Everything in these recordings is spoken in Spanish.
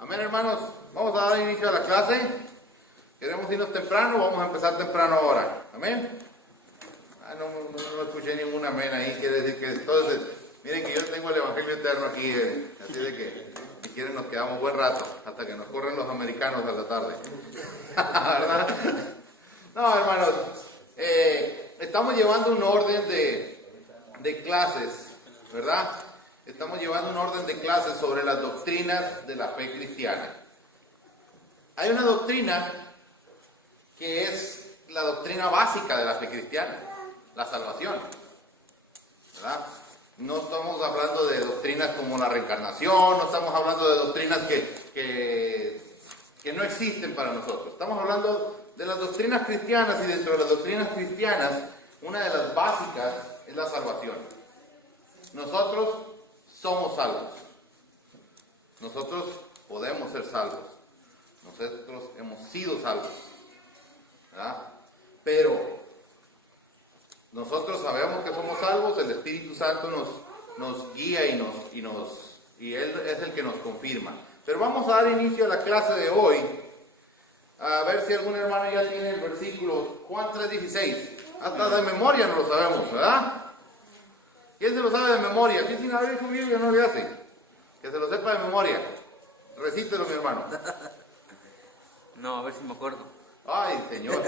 Amén, hermanos. Vamos a dar inicio a la clase. Queremos irnos temprano, vamos a empezar temprano ahora. Amén. No escuché ningún amén ahí. Quiere decir que entonces, miren que yo tengo el Evangelio eterno aquí. Así de que si quieren nos quedamos buen rato hasta que nos corren los americanos a la tarde. ¿Verdad? No, hermanos. Estamos llevando un orden de clases, ¿verdad? Estamos llevando un orden de clases sobre las doctrinas de la fe cristiana. Hay una doctrina que es la doctrina básica de la fe cristiana, la salvación, ¿verdad? No estamos hablando de doctrinas como la reencarnación, no estamos hablando de doctrinas que no existen para nosotros. Estamos hablando de las doctrinas cristianas, y dentro de las doctrinas cristianas, una de las básicas es la salvación. Nosotros somos salvos. Nosotros podemos ser salvos. Nosotros hemos sido salvos, ¿verdad? Pero nosotros sabemos que somos salvos. El Espíritu Santo nos guía y Él es el que nos confirma. Pero vamos a dar inicio a la clase de hoy. A ver si algún hermano ya tiene el versículo Juan 3:16. Hasta de memoria no lo sabemos, ¿verdad? ¿Quién se lo sabe de memoria? ¿Quién sin abrir su Biblia no le hace? Que se lo sepa de memoria. Recítelo, mi hermano. No, a ver si me acuerdo. Ay, Señor.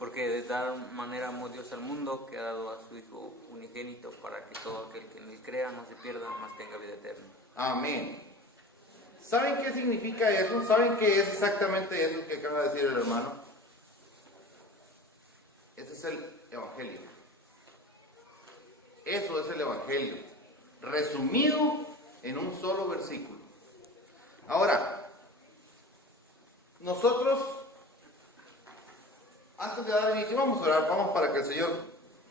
Porque de tal manera amó Dios al mundo que ha dado a su Hijo unigénito para que todo aquel que en él crea no se pierda, mas tenga vida eterna. Amén. ¿Saben qué significa eso? ¿Saben qué es exactamente eso que acaba de decir el hermano? Ese es el Evangelio. Eso es el Evangelio, resumido en un solo versículo. Ahora, nosotros, antes de dar inicio, vamos a orar, vamos para que el Señor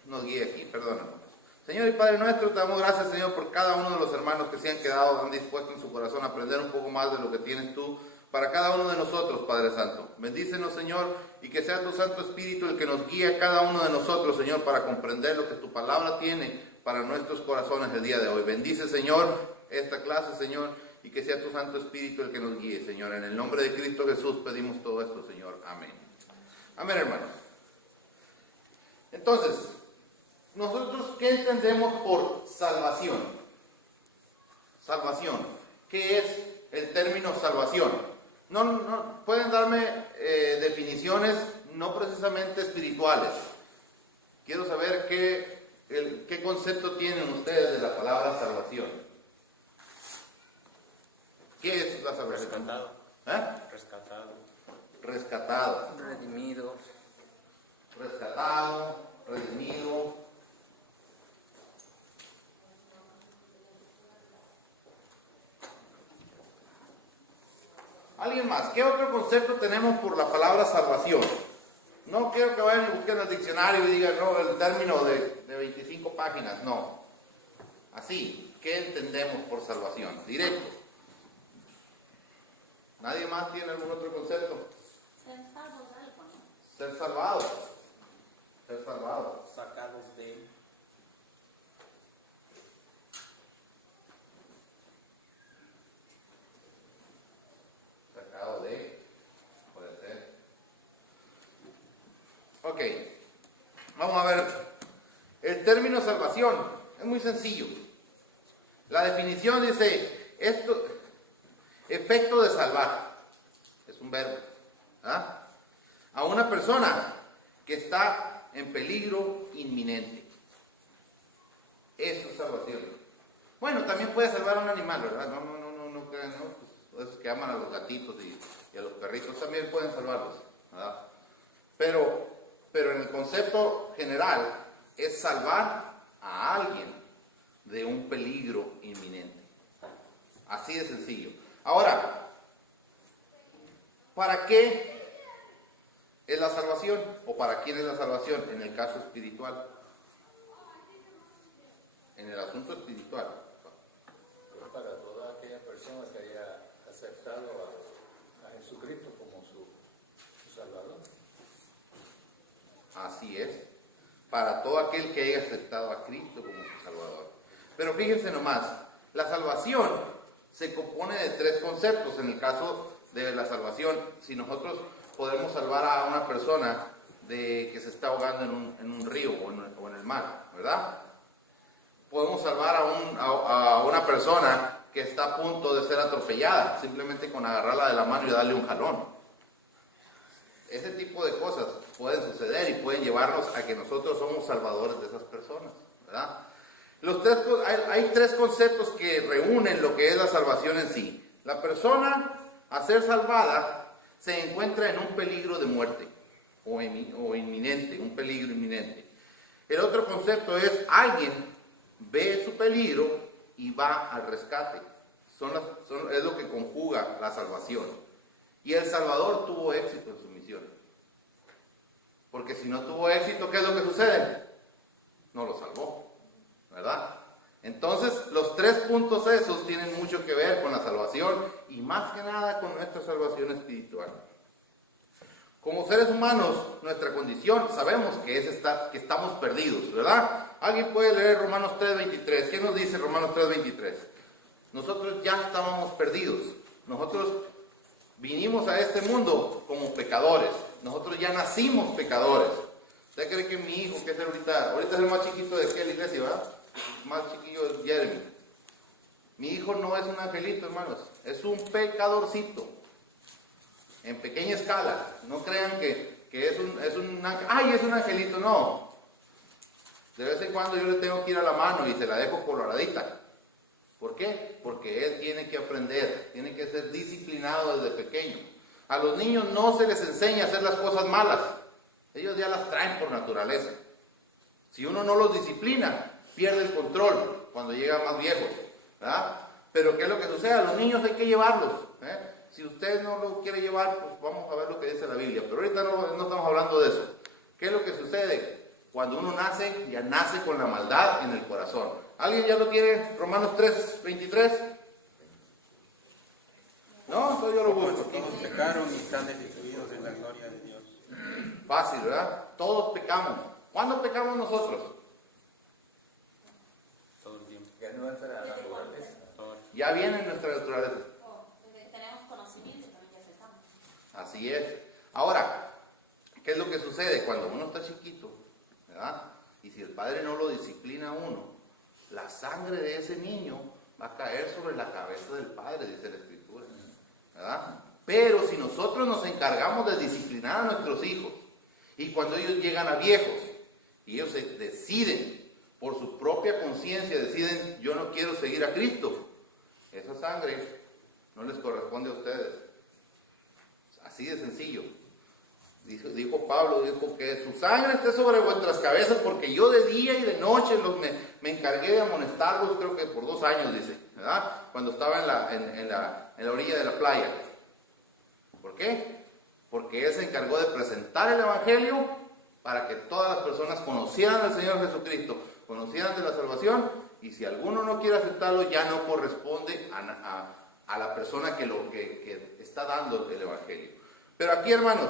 nos guíe aquí, perdónanos. Señor y Padre nuestro, te damos gracias, Señor, por cada uno de los hermanos que se han quedado, han dispuesto en su corazón a aprender un poco más de lo que tienes tú para cada uno de nosotros, Padre Santo. Bendícenos, Señor, y que sea tu Santo Espíritu el que nos guíe a cada uno de nosotros, Señor, para comprender lo que tu palabra tiene para nuestros corazones el día de hoy. Bendice, Señor, esta clase, Señor, y que sea tu Santo Espíritu el que nos guíe, Señor. En el nombre de Cristo Jesús pedimos todo esto, Señor. Amén. Amén, hermanos. Entonces, nosotros, ¿qué entendemos por salvación? Salvación. ¿Qué es el término salvación? No pueden darme definiciones no precisamente espirituales. Quiero saber qué concepto tienen ustedes de la palabra salvación. ¿Qué es la salvación? Rescatado. Rescatado. Rescatado. Redimidos. Rescatado, redimido. ¿Alguien más? ¿Qué otro concepto tenemos por la palabra salvación? No quiero que vayan y busquen el diccionario y digan, no, el término de 25 páginas, no. Así, ¿qué entendemos por salvación? Directo. ¿Nadie más tiene algún otro concepto? Ser salvos de algo, ¿no? Ser salvados. Ser salvados. Sacados de... Sacado de... Puede ser. Ok. Vamos a ver. El término salvación es muy sencillo. La definición dice, esto, efecto de salvar. Es un verbo. ¿Ah? A una persona que está en peligro inminente. Eso es salvación. Bueno, también puede salvar a un animal, ¿verdad? No crean, ¿no? Pues, esos que aman a los gatitos y a los perritos también pueden salvarlos, ¿verdad? Pero en el concepto general es salvar a alguien de un peligro inminente. Así de sencillo. Ahora, ¿para qué es la salvación? ¿O para quién es la salvación? En el caso espiritual. En el asunto espiritual. Para toda aquella persona que haya aceptado a Jesucristo como su Salvador. Así es. Para todo aquel que haya aceptado a Cristo como su Salvador. Pero fíjense nomás, la salvación se compone de tres conceptos. En el caso de la salvación, si nosotros podemos salvar a una persona de que se está ahogando en un río o en el mar, ¿verdad? Podemos salvar a una persona que está a punto de ser atropellada, simplemente con agarrarla de la mano y darle un jalón. Ese tipo de cosas pueden suceder y pueden llevarnos a que nosotros somos salvadores de esas personas, ¿verdad? Hay tres conceptos que reúnen lo que es la salvación en sí. La persona, a ser salvada, se encuentra en un peligro de muerte o inminente, un peligro inminente. El otro concepto es alguien ve su peligro y va al rescate. Es lo que conjuga la salvación. Y el Salvador tuvo éxito en su misión. Porque si no tuvo éxito, ¿qué es lo que sucede? No lo salvó, ¿verdad? Entonces, los tres puntos esos tienen mucho que ver con la salvación y más que nada con nuestra salvación espiritual. Como seres humanos, nuestra condición, sabemos que estamos perdidos, ¿verdad? Alguien puede leer Romanos 3:23. ¿Qué nos dice Romanos 3:23? Nosotros ya estábamos perdidos. Nosotros vinimos a este mundo como pecadores. Nosotros ya nacimos pecadores. ¿Usted cree que mi hijo, que es ahorita es el más chiquito de aquella iglesia, ¿verdad? El más chiquillo es Jeremy. Mi hijo no es un angelito, hermanos. Es un pecadorcito. En pequeña escala. No crean que es un ángel. ¡Ay, es un angelito! No. De vez en cuando yo le tengo que ir a la mano y se la dejo coloradita. ¿Por qué? Porque él tiene que aprender, tiene que ser disciplinado desde pequeño. A los niños no se les enseña a hacer las cosas malas. Ellos ya las traen por naturaleza. Si uno no los disciplina, pierde el control cuando llegan más viejos, ¿verdad? Pero ¿qué es lo que sucede? A los niños hay que llevarlos, ¿eh? Si usted no lo quiere llevar, pues vamos a ver lo que dice la Biblia. Pero ahorita no estamos hablando de eso. ¿Qué es lo que sucede? Cuando uno nace, ya nace con la maldad en el corazón. ¿Alguien ya lo tiene? Romanos 3:23. No, entonces yo lo busco. Todos pecaron y están destituidos de la gloria de Dios. Fácil, ¿verdad? Todos pecamos. ¿Cuándo pecamos nosotros? Todo el tiempo. Ya no entra a la naturaleza. Ya viene en nuestra naturaleza. Tenemos conocimiento y también ya aceptamos. Así es. Ahora, ¿qué es lo que sucede cuando uno está chiquito? ¿Verdad? Y si el padre no lo disciplina a uno, la sangre de ese niño va a caer sobre la cabeza del padre, dice la Escritura, ¿verdad? Pero si nosotros nos encargamos de disciplinar a nuestros hijos, y cuando ellos llegan a viejos, y ellos se deciden, por su propia conciencia, deciden, yo no quiero seguir a Cristo, esa sangre no les corresponde a ustedes. Así de sencillo. Dijo Pablo, dijo que su sangre esté sobre vuestras cabezas, porque yo de día y de noche me encargué de amonestarlos, creo que por 2 años, dice, ¿verdad? Cuando estaba en la orilla de la playa. ¿Por qué? Porque él se encargó de presentar el Evangelio para que todas las personas conocieran al Señor Jesucristo, conocieran de la salvación, y si alguno no quiere aceptarlo, ya no corresponde a la persona que está dando el Evangelio. Pero aquí, hermanos,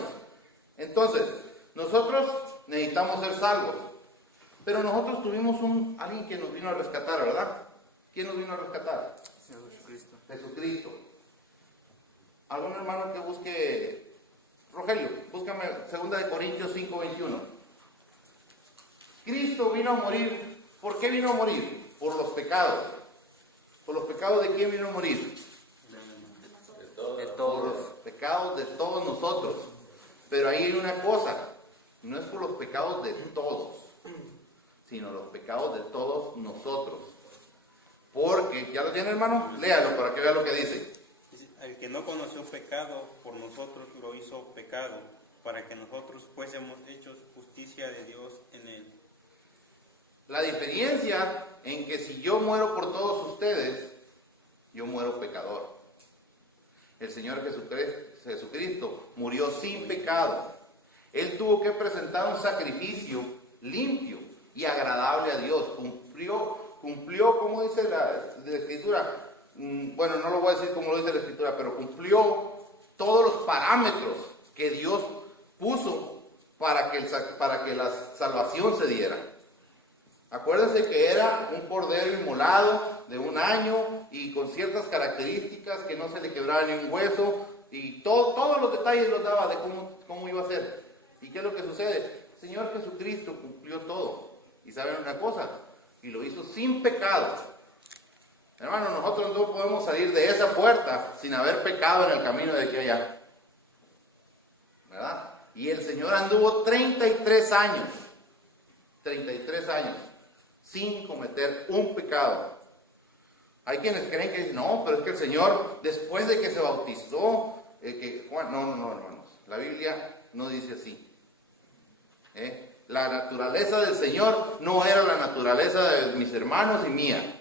entonces, nosotros necesitamos ser salvos, pero nosotros tuvimos alguien que nos vino a rescatar, ¿verdad? ¿Quién nos vino a rescatar? Señor Jesucristo. Jesucristo. ¿Algún hermano que busque? Rogelio, búscame 2 Corintios 5:21. Cristo vino a morir. ¿Por qué vino a morir? Por los pecados. ¿Por los pecados de quién vino a morir? De Por todos. los pecados de todos nosotros. Pero ahí hay una cosa, no es por los pecados de todos, sino los pecados de todos nosotros. Porque, ¿ya lo tiene, hermano? Léalo para que vea lo que dice. El que no conoció pecado, por nosotros lo hizo pecado, para que nosotros fuésemos hechos justicia de Dios en él. La diferencia en que si yo muero por todos ustedes, yo muero pecador. El Señor Jesucristo murió sin pecado. Él tuvo que presentar un sacrificio limpio y agradable a Dios. Cumplió, como dice la Escritura, bueno, no lo voy a decir como lo dice la Escritura, pero cumplió todos los parámetros que Dios puso para que la salvación se diera. Acuérdense que era un cordero inmolado de 1 año y con ciertas características, que no se le quebrara ni un hueso, y todos los detalles los daba de cómo iba a ser. ¿Y qué es lo que sucede? El Señor Jesucristo cumplió todo. Y saben una cosa, y lo hizo sin pecado. Hermano, nosotros no podemos salir de esa puerta sin haber pecado en el camino de aquí allá. ¿Verdad? Y el Señor anduvo 33 años, sin cometer un pecado. Hay quienes creen que no, pero es que el Señor, después de que se bautizó, no, hermanos, la Biblia no dice así. La naturaleza del Señor no era la naturaleza de mis hermanos y mía.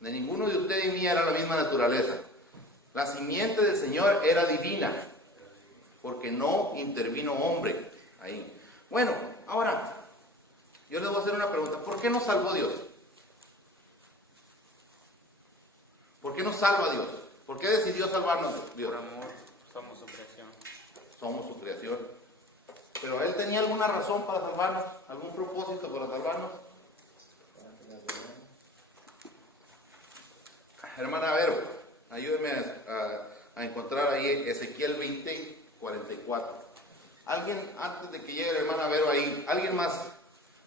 De ninguno de ustedes y mía era la misma naturaleza. La simiente del Señor era divina, porque no intervino hombre ahí. Bueno, ahora, yo les voy a hacer una pregunta. ¿Por qué nos salvó Dios? ¿Por qué nos salva Dios? ¿Por qué decidió salvarnos Dios? Por amor, somos su creación. Somos su creación. ¿Pero Él tenía alguna razón para salvarnos? ¿Algún propósito para salvarnos? Hermana Vero, ayúdeme a encontrar ahí Ezequiel 20:44. Alguien, antes de que llegue la hermana Vero ahí, alguien más,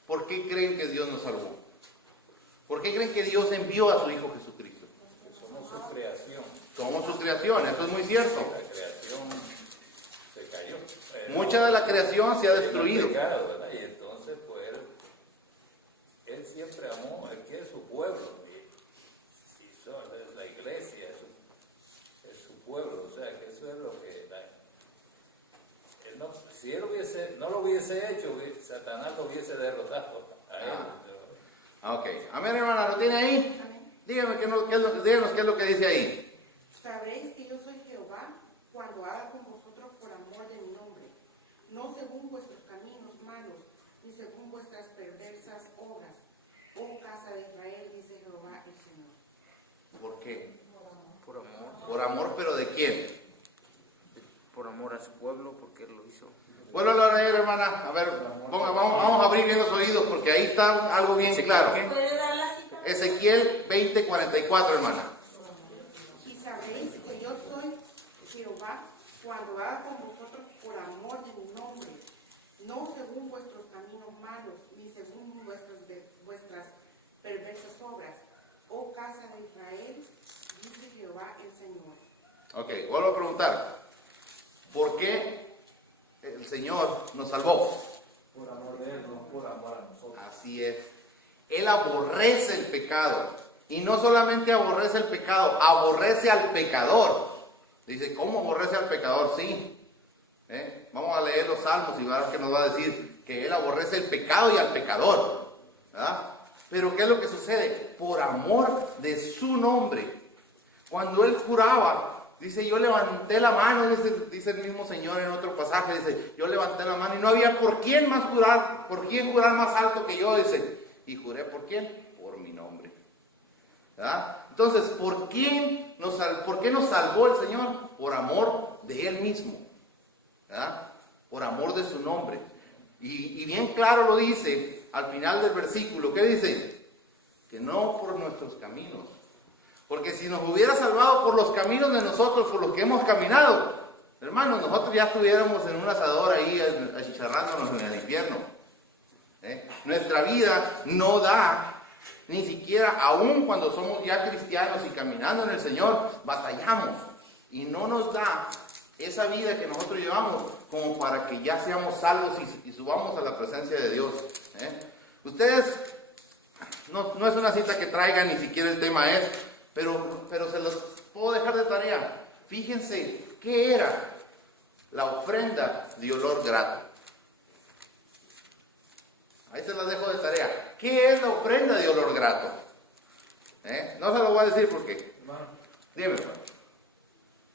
¿por qué creen que Dios nos salvó? ¿Por qué creen que Dios envió a su Hijo Jesucristo? Somos su creación. Somos su creación, eso es muy cierto. La creación se cayó. Mucha de la creación se ha destruido. Pecado, ¿verdad? Y entonces, pues, él siempre amó, Él quiere su pueblo. Es la iglesia, es su pueblo. O sea, que eso es lo que... si Él no lo hubiese hecho, Satanás lo hubiese derrotado a él. Ok. Amén, hermana, ¿lo tiene ahí? Dígame díganos qué es lo que dice ahí. Sabréis que yo soy Jehová cuando haga con vosotros por amor de mi nombre, no según vuestros caminos malos, ni según vuestras perversas obras. Oh casa de Israel, dice Jehová el Señor. ¿Por qué? Por amor. Por amor, pero ¿de quién? Por amor a su pueblo, porque Él lo hizo. Vuelvo a leer, hermana. A ver, vamos a abrir bien los oídos porque ahí está algo bien claro. ¿Puede dar la cita? Ezequiel 20:44, hermana. Y sabréis que yo soy Jehová cuando haga con vosotros por amor de mi nombre, no según vuestros caminos malos, ni según vuestras perversas obras. Oh casa de Israel, dice Jehová el Señor. Ok, vuelvo a preguntar. ¿Por qué el Señor nos salvó? Por amor de Él, no por amor a nosotros. Así es. Él aborrece el pecado. Y no solamente aborrece el pecado, aborrece al pecador. Dice, ¿cómo aborrece al pecador? Sí. Vamos a leer los salmos y va a ver que nos va a decir que Él aborrece el pecado y al pecador. ¿Verdad? Pero ¿qué es lo que sucede? Por amor de su nombre. Cuando Él juraba, dice, yo levanté la mano, dice el mismo Señor en otro pasaje, dice, yo levanté la mano y no había por quién más jurar, por quién jurar más alto que yo, dice, y juré por quién, por mi nombre. ¿Verdad? Entonces, ¿por qué nos salvó el Señor? Por amor de Él mismo. ¿Verdad? Por amor de su nombre. Y bien claro lo dice al final del versículo. ¿Qué dice? Que no por nuestros caminos. Porque si nos hubiera salvado por los caminos de nosotros, por los que hemos caminado, hermanos, nosotros ya estuviéramos en un asador ahí achicharrándonos en el infierno. Nuestra vida no da, ni siquiera aún cuando somos ya cristianos y caminando en el Señor, batallamos. Y no nos da esa vida que nosotros llevamos como para que ya seamos salvos y subamos a la presencia de Dios. Ustedes, no es una cita que traigan, ni siquiera el tema es, pero se los puedo dejar de tarea. Fíjense, ¿qué era la ofrenda de olor grato? Ahí se las dejo de tarea. ¿Qué es la ofrenda de olor grato? No se lo voy a decir porque. Hermano, Dime, hermano.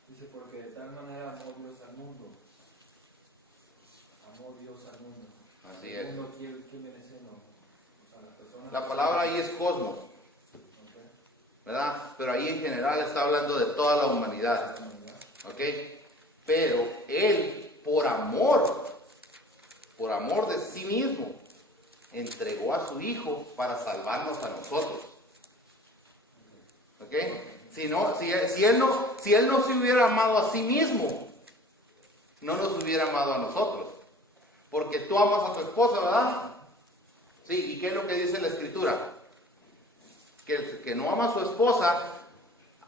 dice, porque de tal manera amó Dios al mundo. Amó Dios al mundo. Así El es. mundo, ¿quién viene siendo? O sea, las personas. La palabra ahí es cosmos, Ok. ¿verdad? Pero ahí en general está hablando de toda la humanidad. ¿Ok? Pero Él, por amor de sí mismo, entregó a su Hijo para salvarnos a nosotros. ¿Ok? Si él no se hubiera amado a sí mismo, no nos hubiera amado a nosotros. Porque tú amas a tu esposa, ¿verdad? Sí, ¿y qué es lo que dice la Escritura? Que el que no ama a su esposa,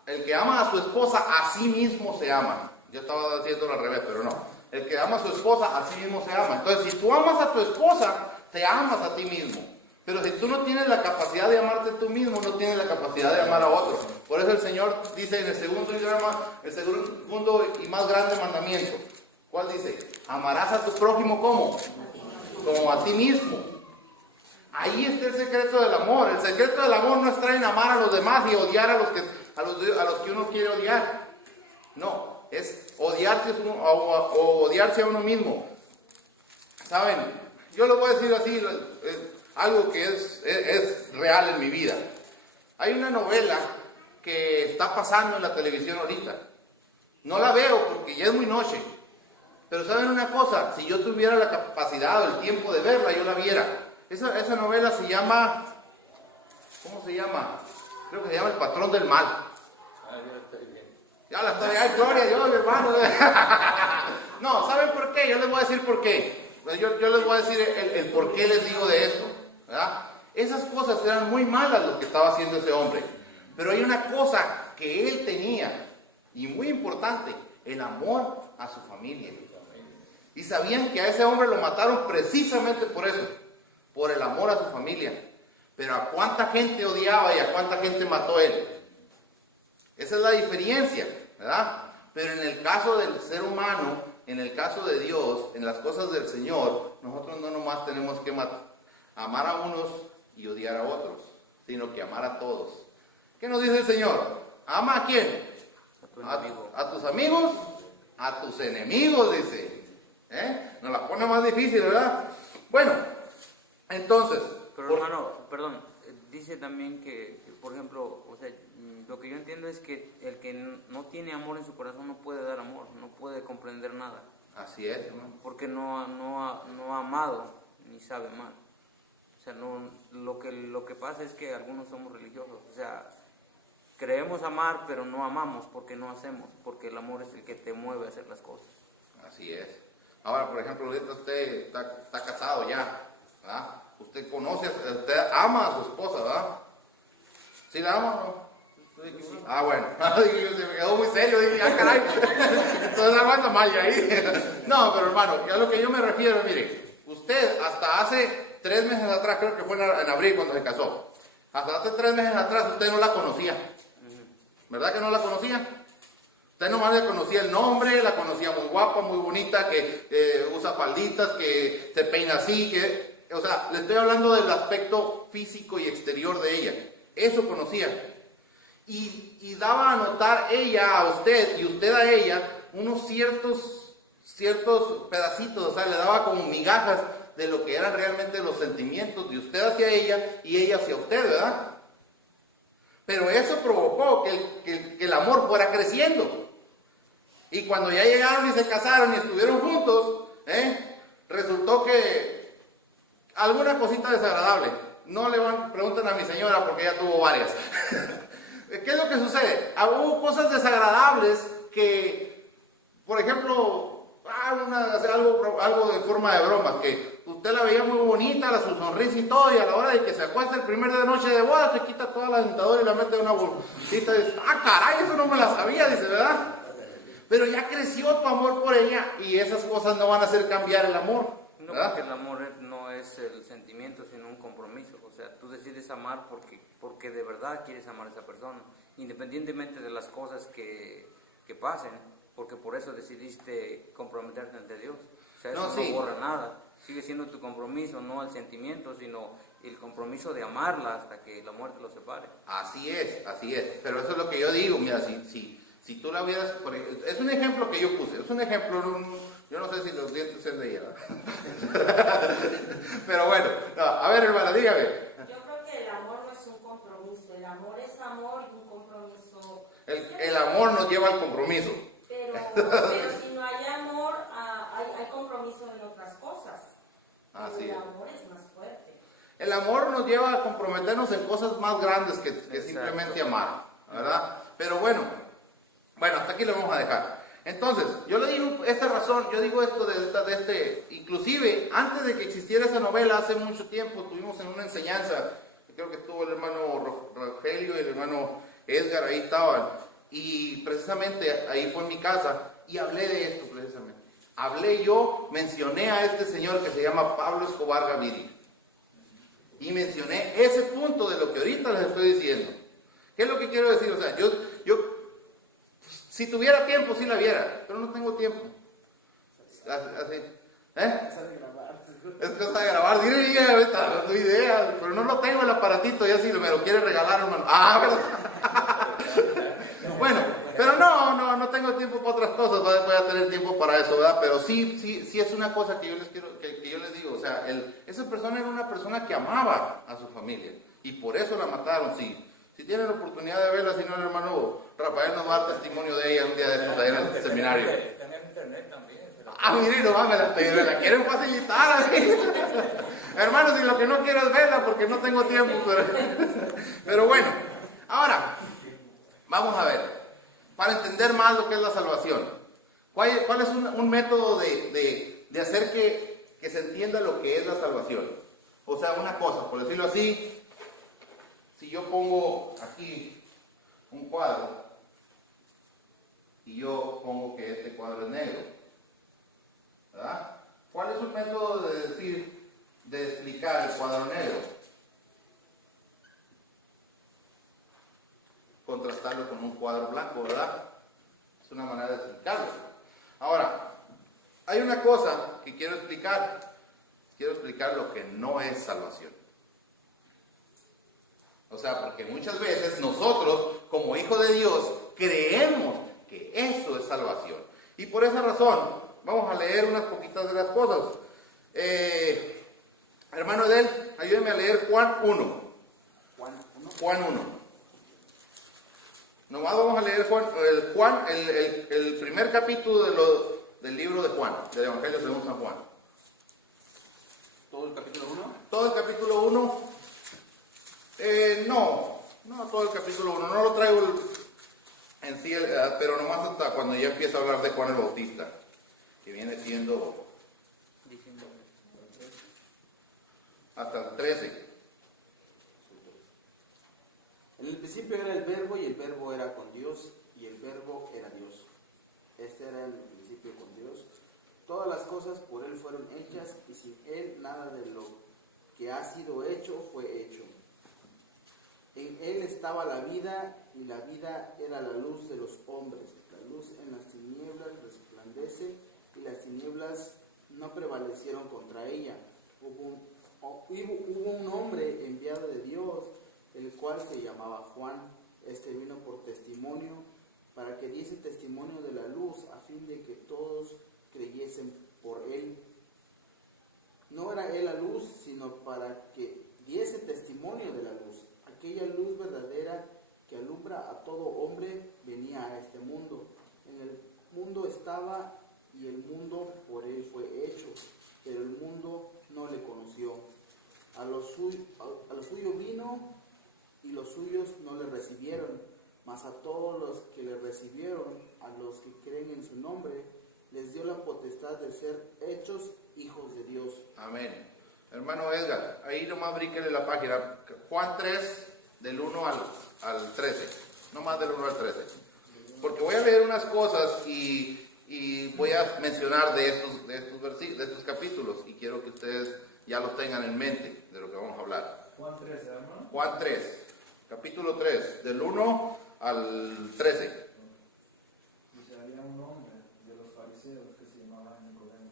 el que ama a su esposa a sí mismo se ama. Yo estaba haciéndolo al revés, pero no. El que ama a su esposa a sí mismo se ama. Entonces, si tú amas a tu esposa, te amas a ti mismo. Pero si tú no tienes la capacidad de amarte tú mismo, no tienes la capacidad de amar a otro. Por eso el Señor dice en el segundo y más grande mandamiento. ¿Cuál dice? Amarás a tu prójimo ¿cómo? Como a ti mismo. Ahí está el secreto del amor. El secreto del amor no está en amar a los demás y odiar a los que uno quiere odiar. No, es odiarse o odiarse a uno mismo. ¿Saben? Yo les voy a decir así, algo que es real en mi vida. Hay una novela que está pasando en la televisión ahorita. No la veo porque ya es muy noche. Pero ¿saben una cosa? Si yo tuviera la capacidad o el tiempo de verla, yo la viera. Esa novela se llama... ¿Cómo se llama? Creo que se llama El Patrón del Mal. Yo estoy bien. Ya la estoy... ¡Ay, gloria a Dios, hermano! No, ¿saben por qué? Yo les voy a decir por qué. Yo les voy a decir el por qué les digo de esto, ¿verdad? Esas cosas eran muy malas lo que estaba haciendo ese hombre. Pero hay una cosa que él tenía, y muy importante, el amor a su familia. Y sabían que a ese hombre lo mataron precisamente por eso, por el amor a su familia. Pero ¿a cuánta gente odiaba y a cuánta gente mató él? Esa es la diferencia, ¿verdad? Pero en el caso del ser humano, en el caso de Dios, en las cosas del Señor, nosotros no nomás tenemos que amar a unos y odiar a otros, sino que amar a todos. ¿Qué nos dice el Señor? ¿Ama a quién? A tus amigos, a tus enemigos, dice. Nos la pone más difícil, ¿verdad? Bueno, entonces... Pero hermano, perdón, dice también que, por ejemplo, o sea, lo que yo entiendo es que el que no tiene amor en su corazón no puede dar amor, no puede comprender nada. Así es, hermano. Porque no ha amado ni sabe amar. O sea, lo que pasa es que algunos somos religiosos, o sea, creemos amar pero no amamos porque no hacemos, porque el amor es el que te mueve a hacer las cosas. Así es. Ahora, por ejemplo, ahorita usted está casado ya, ¿verdad? Usted usted ama a su esposa, ¿verdad? ¿Sí la ama o no? Ah, bueno. Se me quedó muy serio, dije, ah, caray. Entonces aguanta mal ya ahí. No, pero hermano, a lo que yo me refiero, mire, usted hasta hace 3 meses atrás, creo que fue en abril cuando se casó, hasta hace 3 meses atrás usted no la conocía. ¿Verdad que no la conocía? Usted nomás le conocía el nombre, la conocía muy guapa, muy bonita, que usa falditas, que se peina así, o sea, le estoy hablando del aspecto físico y exterior de ella. Eso conocía. Y daba a notar ella a usted y usted a ella unos ciertos pedacitos, o sea, le daba como migajas de lo que eran realmente los sentimientos de usted hacia ella y ella hacia usted, ¿verdad? Pero eso provocó que el amor fuera creciendo. Y cuando ya llegaron y se casaron y estuvieron juntos, resultó que alguna cosita desagradable. No le pregunten a mi señora porque ella tuvo varias. ¿Qué es lo que sucede? Hubo cosas desagradables que, por ejemplo, algo de forma de broma, que usted la veía muy bonita, su sonrisa y todo, y a la hora de que se acuesta el primer día de noche de boda, se quita toda la dentadura y la mete en una bolsita y dice, ah, caray, eso no me la sabía, dice, ¿verdad? Pero ya creció tu amor por ella y esas cosas no van a hacer cambiar el amor, No, ¿verdad? porque el amor no es el sentimiento, sino un compromiso. O sea, tú decides amar porque de verdad quieres amar a esa persona, independientemente de las cosas que pasen, porque por eso decidiste comprometerte ante Dios. O sea, eso no borra nada. Sigue siendo tu compromiso, no el sentimiento, sino el compromiso de amarla hasta que la muerte los separe. Así es. Pero eso es lo que yo digo, mira, si tú la vieras, es un ejemplo que yo puse, es un ejemplo, yo no sé si los dientes se de ella, pero bueno, no, a ver hermana, dígame. Yo creo que el amor no es un compromiso, el amor es amor y un compromiso. El amor nos lleva al compromiso. Pero si no hay amor, hay compromiso en otras cosas. Así el es. amor es más fuerte. El amor nos lleva a comprometernos en cosas más grandes que simplemente amar. ¿verdad? Pero bueno, hasta aquí lo vamos a dejar. Entonces, yo le digo esta razón, yo digo esto inclusive antes de que existiera esa novela, hace mucho tiempo, estuvimos en una enseñanza, creo que estuvo el hermano Rogelio y el hermano Edgar, ahí estaban, y precisamente ahí fue en mi casa, y hablé de esto precisamente. Mencioné a este señor que se llama Pablo Escobar Gaviria, y mencioné ese punto de lo que ahorita les estoy diciendo. ¿Qué es lo que quiero decir? O sea, yo si tuviera tiempo, sí la viera, pero no tengo tiempo. Así. Es cosa de grabar, diría ahorita, no tengo idea, pero no lo tengo el aparatito, ya si me lo quiere regalar, hermano. ¿Verdad? Bueno, pero no tengo tiempo para otras cosas, voy a tener tiempo para eso, ¿verdad? Pero sí es una cosa que yo les digo, o sea, esa persona era una persona que amaba a su familia, y por eso la mataron, sí. Si tienen la oportunidad de verla, si no, el hermano Rafael nos va a dar testimonio de ella un día de estos ahí en el seminario. Está en internet también. Mire, no, me la quieren facilitar así. Hermanos, si lo que no quiero es verla porque no tengo tiempo. Pero bueno, ahora, vamos a ver, para entender más lo que es la salvación. ¿Cuál es un método de hacer que se entienda lo que es la salvación? O sea, una cosa, por decirlo así, si yo pongo aquí un cuadro y yo pongo que este cuadro es negro, ¿verdad? ¿Cuál es un método de explicar el cuadro negro? Contrastarlo con un cuadro blanco, ¿verdad? Es una manera de explicarlo. Ahora, hay una cosa que quiero explicar. Quiero explicar lo que no es salvación. O sea, porque muchas veces nosotros, como hijos de Dios, creemos que eso es salvación. Y por esa razón, vamos a leer unas poquitas de las cosas. Hermano Edel, ayúdeme a leer Juan 1. Juan 1. Nomás vamos a leer el primer capítulo del libro de Juan, del Evangelio según San Juan. ¿Todo el capítulo 1? Todo el capítulo 1. No todo el capítulo 1, no lo traigo en sí, pero nomás hasta cuando ya empieza a hablar de Juan el Bautista, que viene siendo hasta el 13. En el principio era el verbo y el verbo era con Dios y el verbo era Dios. Este era el principio con Dios. Todas las cosas por Él fueron hechas y sin Él nada de lo que ha sido hecho fue hecho. En Él estaba la vida y la vida era la luz de los hombres. La luz en las tinieblas resplandece y las tinieblas no prevalecieron contra ella. Hubo un hombre enviado de Dios, el cual se llamaba Juan. Este vino por testimonio, para que diese testimonio de la luz, a fin de que todos creyesen por él. No era él la luz, sino para que diese testimonio de la luz. Aquella luz verdadera que alumbra a todo hombre venía a este mundo. En el mundo estaba y el mundo por él fue hecho, pero el mundo no le conoció. A lo suyo vino y los suyos no le recibieron, mas a todos los que le recibieron, a los que creen en su nombre, les dio la potestad de ser hechos hijos de Dios. Amén. Hermano Edgar, ahí nomás bríquele la página. Juan 3, del 1 al 13. No más del 1 al 13. Porque voy a leer unas cosas y voy a mencionar de estos capítulos. Y quiero que ustedes ya los tengan en mente de lo que vamos a hablar. Juan 3, hermano. Juan 3, capítulo 3, del 1 al 13. Dice, había un hombre de los fariseos que se llamaba Nicodemo,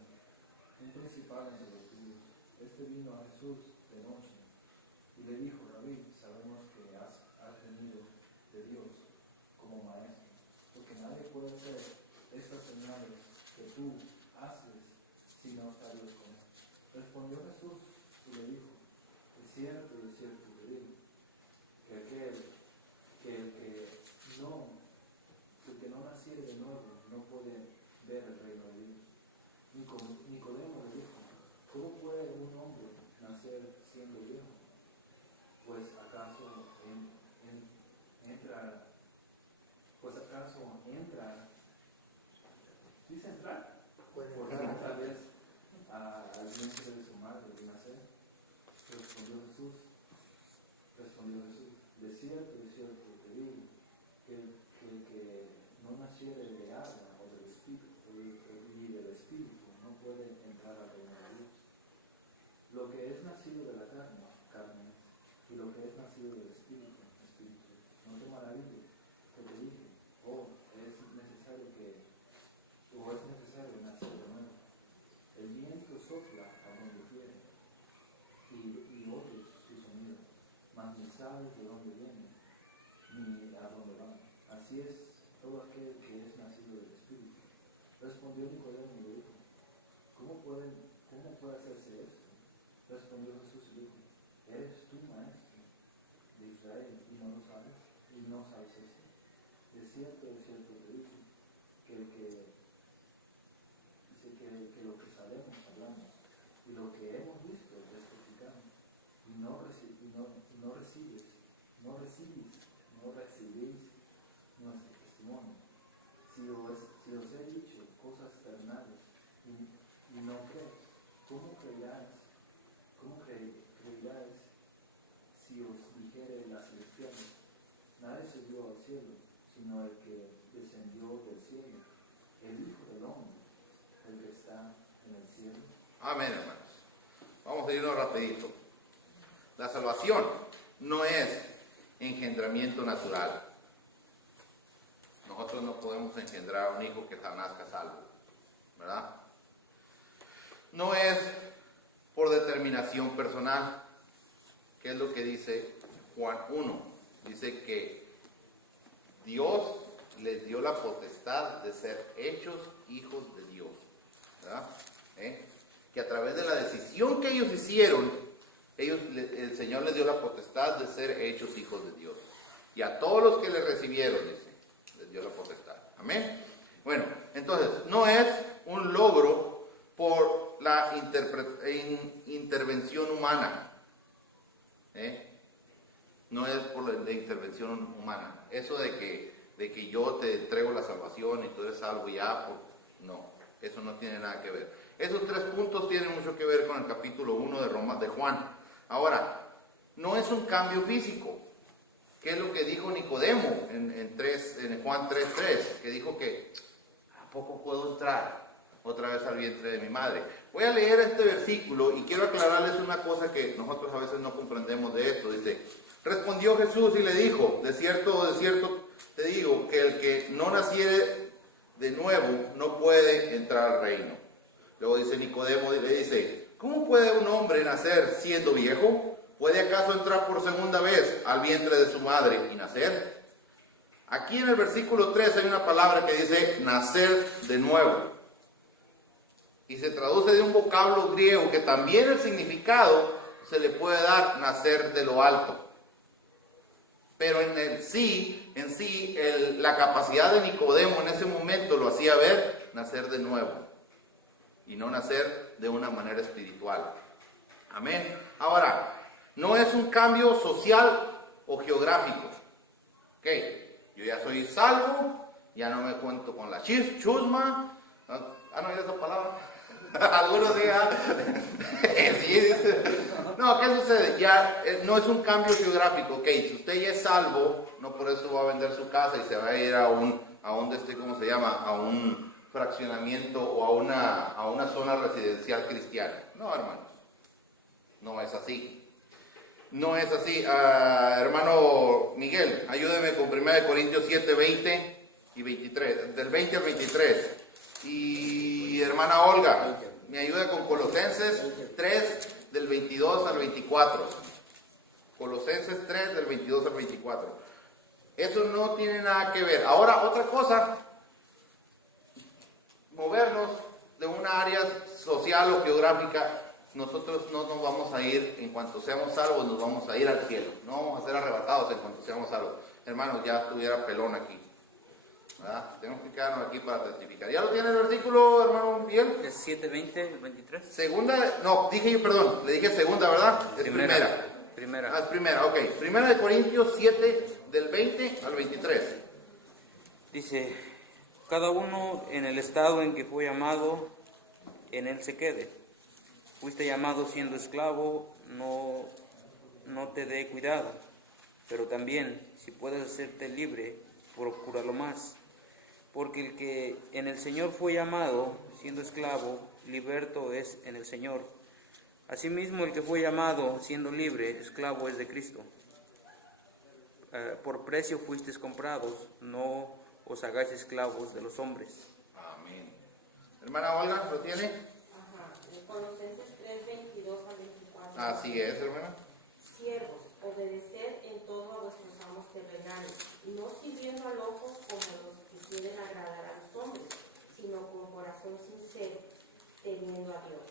un principal entre los judíos. Este vino a Jesús de noche y le dijo: Rabí, sabemos que has venido de Dios como maestro, porque nadie puede hacer estas señales que tú haces si no está Dios con él. Respondió Jesús y le dijo: es cierto te digo, que el que no naciere de nuevo no puede ver el reino de Dios. Nicodemo le dijo: ¿cómo puede un hombre nacer siendo viejo? Pues acaso entra por dar otra vez al vientre de su madre de nacer. Respondió Jesús, de cierto te digo, que el que no naciere de agua o del Espíritu, y del Espíritu, no puede entrar al reino de Dios. Lo que es nacido de la carne, carne es, y lo que es nacido del Espíritu, Espíritu es. No te maravilles que te dije, es necesario nacer de nuevo. El viento sopla a donde quiere y oyes su sonido, mas ni sabes de dónde viene ni a dónde va. Así es todo aquel que es nacido del Espíritu. Respondió Nicodemo y le dijo, ¿cómo puede hacerse esto? Respondió Jesús y dijo, ¿eres tú maestro de Israel y no lo sabes? ¿Y no sabes esto? De cierto te digo, que lo que sabemos hablamos, y lo que hemos visto testificamos, y no recibís nuestro testimonio. Si os he dicho cosas terrenales y no crees, ¿cómo creerás si os dijere las celestiales? Nadie subió al cielo, sino el que descendió del cielo, el Hijo del Hombre, el que está en el cielo. Amén, hermanos. Vamos a irnos rapidito. La salvación no es engendramiento natural. Nosotros no podemos engendrar a un hijo que nazca salvo, ¿verdad? No es por determinación personal. ¿Qué es lo que dice Juan 1? Dice que Dios les dio la potestad de ser hechos hijos de Dios, ¿verdad? Que a través de la decisión que ellos hicieron, el Señor les dio la potestad de ser hechos hijos de Dios. Y a todos los que le recibieron, dice, les dio la potestad. Amén. Bueno, entonces, no es un logro por la intervención humana. No es por la intervención humana. Eso de que yo te entrego la salvación y tú eres salvo ya, no, eso no tiene nada que ver. Esos 3 puntos tienen mucho que ver con el capítulo 1 de Juan. Ahora, no es un cambio físico. ¿Qué es lo que dijo Nicodemo en Juan 3:3? Que dijo que ¿a poco puedo entrar otra vez al vientre de mi madre? Voy a leer este versículo y quiero aclararles una cosa que nosotros a veces no comprendemos de esto. Dice, respondió Jesús y le dijo, de cierto te digo, que el que no naciere de nuevo no puede entrar al reino. Luego dice Nicodemo, le dice, ¿cómo puede un hombre nacer siendo viejo? ¿Puede acaso entrar por segunda vez al vientre de su madre y nacer? Aquí en el versículo 3 hay una palabra que dice nacer de nuevo. Y se traduce de un vocablo griego que también el significado se le puede dar nacer de lo alto. Pero la capacidad de Nicodemo en ese momento lo hacía ver nacer de nuevo. Y no nacer de una manera espiritual. Amén. Ahora, no es un cambio social o geográfico. Ok, yo ya soy salvo, ya no me cuento con la chusma. ¿No hay esa palabra? Algunos digan. Sí, no, ¿qué sucede? Ya no es un cambio geográfico. Ok, si usted ya es salvo, no por eso va a vender su casa y se va a ir a un fraccionamiento o a una zona residencial cristiana. No, hermanos, no es así. No es así. Hermano Miguel, ayúdeme con 1 Corintios 7, 20 y 23, del 20 al 23. Y hermana Olga, me ayuda con Colosenses 3, del 22 al 24. Colosenses 3, del 22 al 24. Eso no tiene nada que ver. Ahora, otra cosa, movernos de una área social o geográfica, nosotros no nos vamos a ir, en cuanto seamos salvos, nos vamos a ir al cielo. No vamos a ser arrebatados en cuanto seamos salvos. Hermanos, ya estuviera pelón aquí, ¿verdad? Tenemos que quedarnos aquí para testificar. ¿Ya lo tiene el versículo, hermano Miguel? ¿Es 7, 20, 23? Segunda, no, le dije segunda, ¿verdad? Es primera. Primera. Es primera, ok. 1 Corintios 7, del 20 al 23. Dice, cada uno en el estado en que fue llamado, en él se quede. Fuiste llamado siendo esclavo, no te dé cuidado, pero también, si puedes hacerte libre, procúralo más. Porque el que en el Señor fue llamado, siendo esclavo, liberto es en el Señor. Asimismo, el que fue llamado, siendo libre, esclavo es de Cristo. Por precio fuisteis comprados, no os hagáis esclavos de los hombres. Amén. Hermana Olga, ¿lo tiene? Ajá, en Colosenses 3, 22 al 24. Así es, hermana. Siervos, obedeced en todo a vuestros amos terrenales, no sirviendo a locos como los que quieren agradar a los hombres, sino con corazón sincero, temiendo a Dios.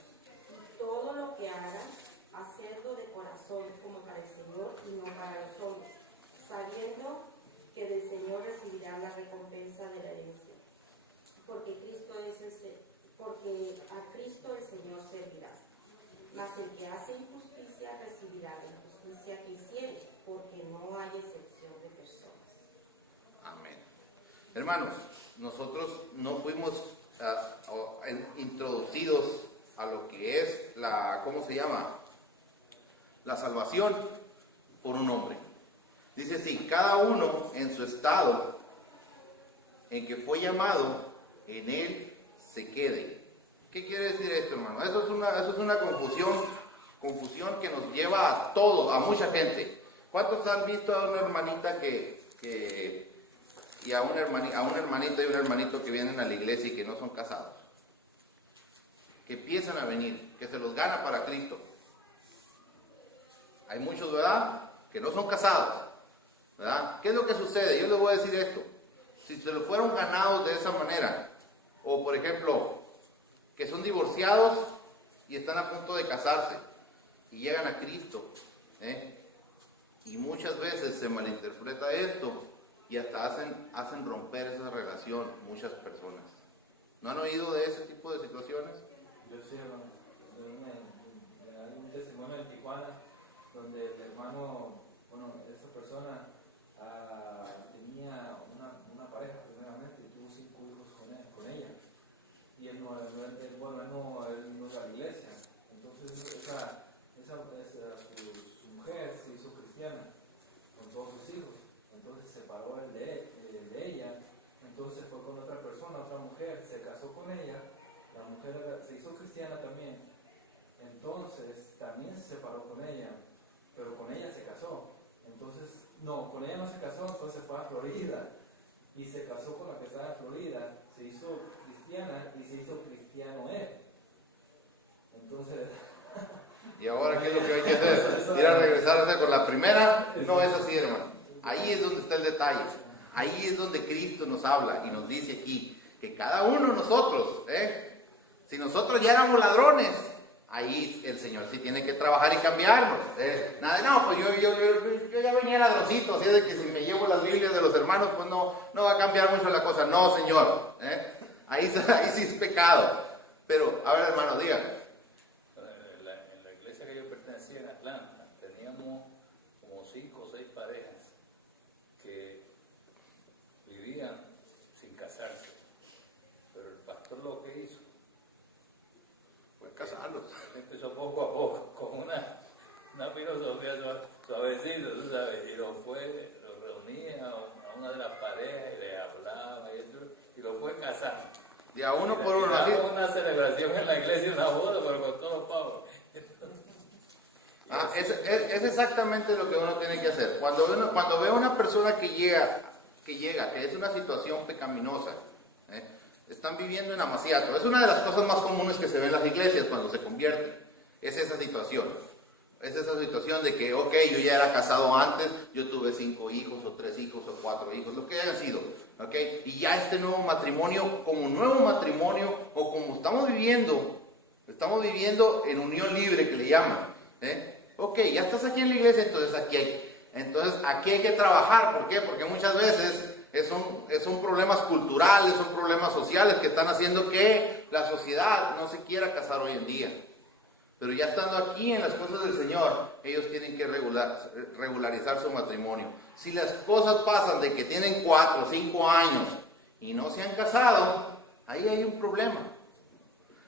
Y todo lo que hagan, hacerlo de corazón como para el Señor y no para los hombres, sabiendo que del Señor recibirán la recompensa de la herencia. Porque a Cristo el Señor servirá. Mas el que hace injusticia recibirá la injusticia que hiciere, porque no hay excepción de personas. Amén. Hermanos, nosotros no fuimos introducidos a lo que es ¿cómo se llama? La salvación por un hombre. Dice así, cada uno en su estado en que fue llamado, en él se quede. ¿Qué quiere decir esto, hermano? Eso es una confusión que nos lleva a todos, a mucha gente. ¿Cuántos han visto a una hermanita y a un hermanito y un hermanito que vienen a la iglesia y que no son casados? Que empiezan a venir, que se los gana para Cristo. Hay muchos, ¿verdad?, que no son casados, ¿verdad? ¿Qué es lo que sucede? Yo les voy a decir esto. Si se lo fueron ganados de esa manera, o por ejemplo, que son divorciados y están a punto de casarse y llegan a Cristo, y muchas veces se malinterpreta esto y hasta hacen romper esa relación muchas personas. ¿No han oído de ese tipo de situaciones? Yo sí, hermano, de un testimonio en Tijuana, donde el hermano, esta persona tenía una pareja primeramente y tuvo 5 hijos con ella. Y él no iba a la iglesia. Entonces su mujer se hizo cristiana con todos sus hijos. Entonces se separó él de ella. Entonces fue con otra persona, otra mujer, se casó con ella. La mujer se hizo cristiana también. Entonces también se separó con ella, pero con ella se casó. Entonces, no, con ella no se casó, entonces fue a Florida y se casó con la que estaba en Florida, se hizo cristiana y se hizo cristiano él. Entonces... ¿Y ahora qué es lo que hay que hacer? ¿Ir a regresarse con la primera? No es así, hermano. Ahí es donde está el detalle. Ahí es donde Cristo nos habla y nos dice aquí que cada uno de nosotros, si nosotros ya éramos ladrones, ahí el Señor sí tiene que trabajar y cambiarnos. Nada de, no, pues yo ya venía ladroncito, así de que si me llevo las Biblias de los hermanos, pues no va a cambiar mucho la cosa. No, Señor. Ahí sí es pecado. Pero, a ver, hermano, diga. En la iglesia que yo pertenecía en Atlanta, teníamos como 5 o 6 parejas que vivían sin casarse. Pero el pastor lo que hizo, Pues casarlos. empezó poco a poco, con una filosofía suavecita, tú sabes, y lo reunía a una de las parejas y le hablaba y lo fue casando. De a uno por uno. Así. Una celebración en la iglesia, una boda, pero con todos los pavos. Es exactamente lo que uno tiene que hacer. Cuando ve a una persona que llega, que es una situación pecaminosa, están viviendo en amaciato. Es una de las cosas más comunes que se ve en las iglesias cuando se convierten. Es esa situación. Es esa situación de que, ok, yo ya era casado antes, yo tuve 5 hijos, o 3 hijos, o 4 hijos, lo que hayan sido, ok, y ya este nuevo matrimonio, como nuevo matrimonio, o como estamos viviendo en unión libre, que le llaman, ok, ya estás aquí en la iglesia, entonces aquí hay que trabajar. ¿Por qué? Porque muchas veces son problemas culturales, son problemas sociales que están haciendo que la sociedad no se quiera casar hoy en día. Pero ya estando aquí en las cosas del Señor, ellos tienen que regularizar su matrimonio. Si las cosas pasan de que tienen 4 o 5 años y no se han casado, ahí hay un problema.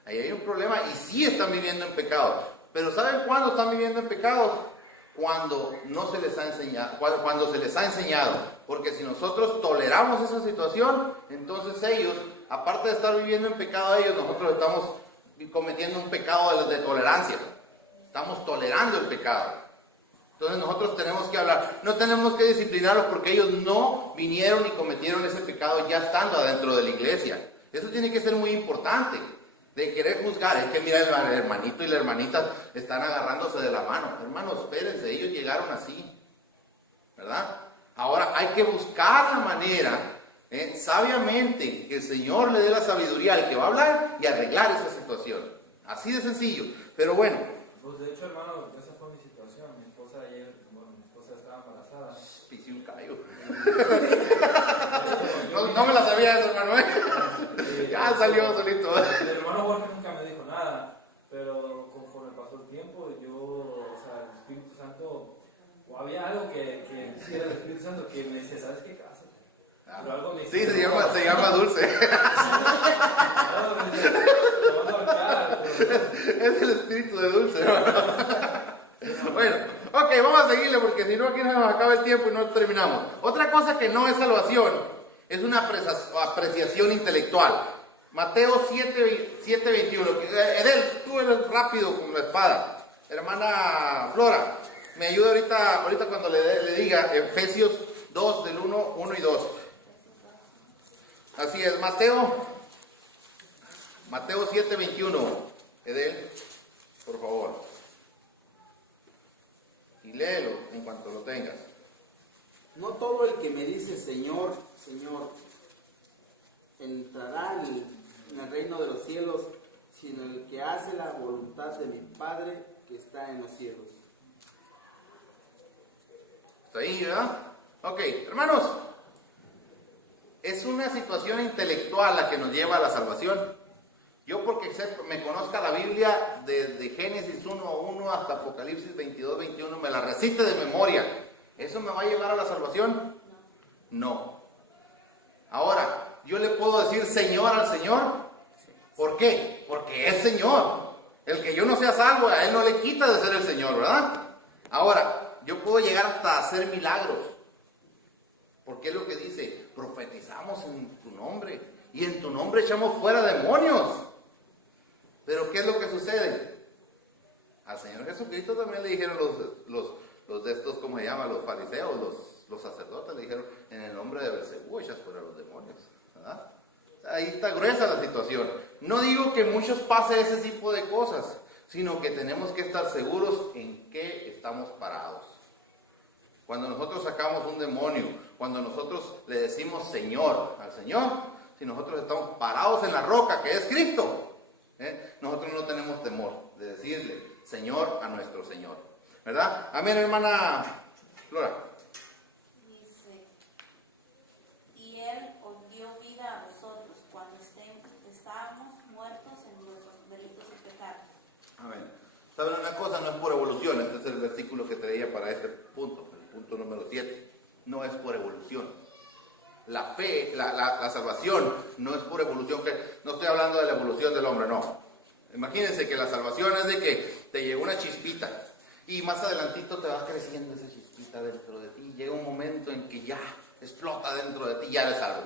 Ahí hay un problema y sí están viviendo en pecado. Pero ¿saben cuándo están viviendo en pecado? Cuando no se les ha enseñado, cuando se les ha enseñado. Porque si nosotros toleramos esa situación, entonces ellos, aparte de estar viviendo en pecado ellos, nosotros estamos cometiendo un pecado de tolerancia. Estamos tolerando el pecado. Entonces nosotros tenemos que hablar, no tenemos que disciplinarlos porque ellos no vinieron y cometieron ese pecado ya estando adentro de la iglesia. Eso tiene que ser muy importante, de querer juzgar. Es que mira, el hermanito y la hermanita están agarrándose de la mano. Hermanos, espérense, ellos llegaron así, ¿verdad? Ahora hay que buscar la manera, sabiamente, que el Señor le dé la sabiduría al que va a hablar y arreglar esa situación. Así de sencillo. Pero bueno. Pues de hecho, hermano, esa fue mi situación. Mi esposa ayer, mi esposa estaba embarazada. Pisé un callo. No me la sabía eso, hermano. Ya salió solito. El hermano Jorge nunca me dijo nada, pero conforme pasó el tiempo, o sea, el Espíritu Santo, o había algo que hiciera el Espíritu Santo que me dice, ¿sabes qué? Cásate. Pero algo me Sí, se llama Dulce. Es el espíritu de Dulce, hermano. Bueno, ok, vamos a seguirle porque si no aquí nos acaba el tiempo y no terminamos. Otra cosa que no es salvación es una apreciación intelectual. Mateo 7:21. Edel, tú eres rápido con la espada. Hermana Flora, me ayuda ahorita cuando le diga Efesios 2 del 1 y 2. Así es, Mateo 7:21. Edel, por favor. Y léelo en cuanto lo tengas. No todo el que me dice Señor, Señor, entrará en el reino de los cielos, sino el que hace la voluntad de mi Padre que está en los cielos. ¿Está ahí, verdad? Ok, hermanos. Es una situación intelectual la que nos lleva a la salvación. Yo porque me conozca la Biblia desde Génesis 1:1 hasta Apocalipsis 22:21, me la recite de memoria. ¿Eso me va a llevar a la salvación? No. Ahora, ¿yo le puedo decir Señor al Señor? ¿Por qué? Porque es Señor. El que yo no sea salvo, a Él no le quita de ser el Señor, ¿verdad? Ahora, yo puedo llegar hasta hacer milagros. Porque es lo que dice, profetizamos en tu nombre y en tu nombre echamos fuera demonios. Pero ¿qué es lo que sucede? Al Señor Jesucristo también le dijeron los de estos, ¿cómo se llama? Los fariseos, los sacerdotes, le dijeron, en el nombre de Belcebú echas fuera los demonios, ¿verdad? Ahí está gruesa la situación. No digo que muchos pase ese tipo de cosas, sino que tenemos que estar seguros en qué estamos parados. Cuando nosotros sacamos un demonio, cuando nosotros le decimos Señor al Señor, si nosotros estamos parados en la roca que es Cristo, nosotros no tenemos temor de decirle Señor a nuestro Señor, ¿verdad? Amén, hermana Flora. Dice, y Él os dio vida a vosotros cuando estábamos muertos en nuestros delitos y pecados. Amén. ¿Saben una cosa? No es por evolución. Este es el versículo que traía para este punto, el punto número 7. No es por evolución. La fe, la salvación no es por evolución. No estoy hablando de la evolución del hombre, no. Imagínense que la salvación es de que te llegó una chispita y más adelantito te va creciendo esa chispita dentro de ti. Llega un momento en que ya explota dentro de ti, ya eres salvo,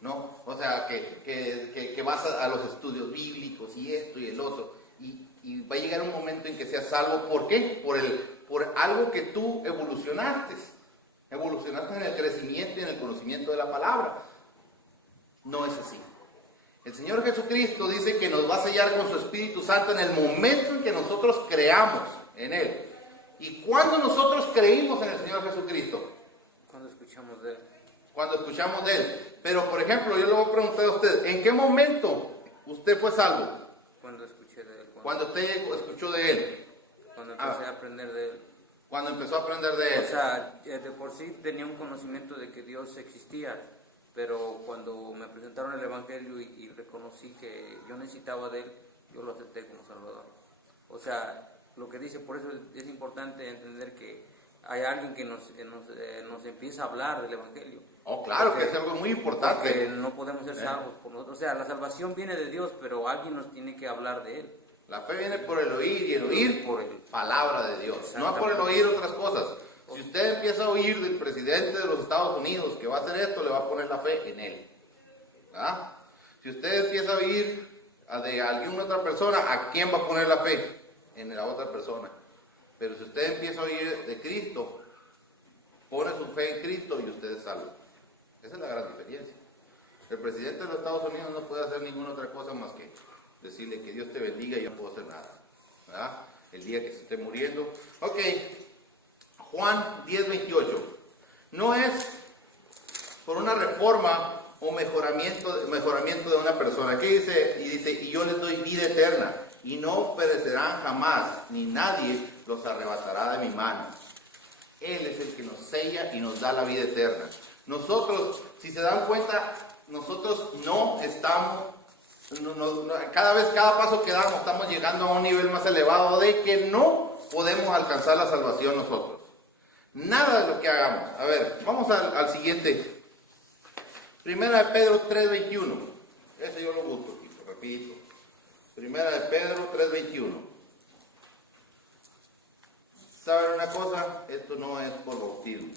¿no? O sea, que vas a los estudios bíblicos y esto y el otro y va a llegar un momento en que seas salvo. ¿Por qué? Por algo que tú evolucionaste. Evolucionaste en el crecimiento y en el conocimiento de la palabra. No es así. El Señor Jesucristo dice que nos va a sellar con su Espíritu Santo en el momento en que nosotros creamos en Él. ¿Y cuándo nosotros creímos en el Señor Jesucristo? Cuando escuchamos de Él. Cuando escuchamos de Él. Pero, por ejemplo, yo le voy a preguntar a usted, ¿en qué momento usted fue salvo? Cuando escuché de Él. Cuando usted escuchó de Él. Cuando empecé a aprender de Él. Cuando empezó a aprender de Él. O sea, de por sí tenía un conocimiento de que Dios existía, pero cuando me presentaron el Evangelio y reconocí que yo necesitaba de Él, yo lo acepté como Salvador. O sea, lo que dice, por eso es importante entender que hay alguien que nos empieza a hablar del Evangelio. Oh, claro, que es algo muy importante. Porque no podemos ser salvos por nosotros. O sea, la salvación viene de Dios, pero alguien nos tiene que hablar de Él. La fe viene por el oír y el oír por palabra de Dios, no por el oír otras cosas. Si usted empieza a oír del presidente de los Estados Unidos que va a hacer esto, le va a poner la fe en él. ¿Ah? Si usted empieza a oír de alguna otra persona, ¿a quién va a poner la fe? En la otra persona. Pero si usted empieza a oír de Cristo, pone su fe en Cristo y usted es salvo. Esa es la gran diferencia. El presidente de los Estados Unidos no puede hacer ninguna otra cosa más que decirle que Dios te bendiga y yo no puedo hacer nada. ¿Verdad? El día que se esté muriendo. Ok, Juan 10:28. No es por una reforma o mejoramiento de una persona. Aquí dice, y yo les doy vida eterna, y no perecerán jamás, ni nadie los arrebatará de mi mano. Él es el que nos sella y nos da la vida eterna. Nosotros, si se dan cuenta, nosotros no estamos, cada paso que damos, estamos llegando a un nivel más elevado de que no podemos alcanzar la salvación nosotros. Nada de lo que hagamos. A ver, vamos al siguiente. Primera de Pedro 3:21. Ese yo lo busco, tipo, rapidito. Primera de Pedro 3:21. ¿Saben una cosa? Esto no es por bautismo.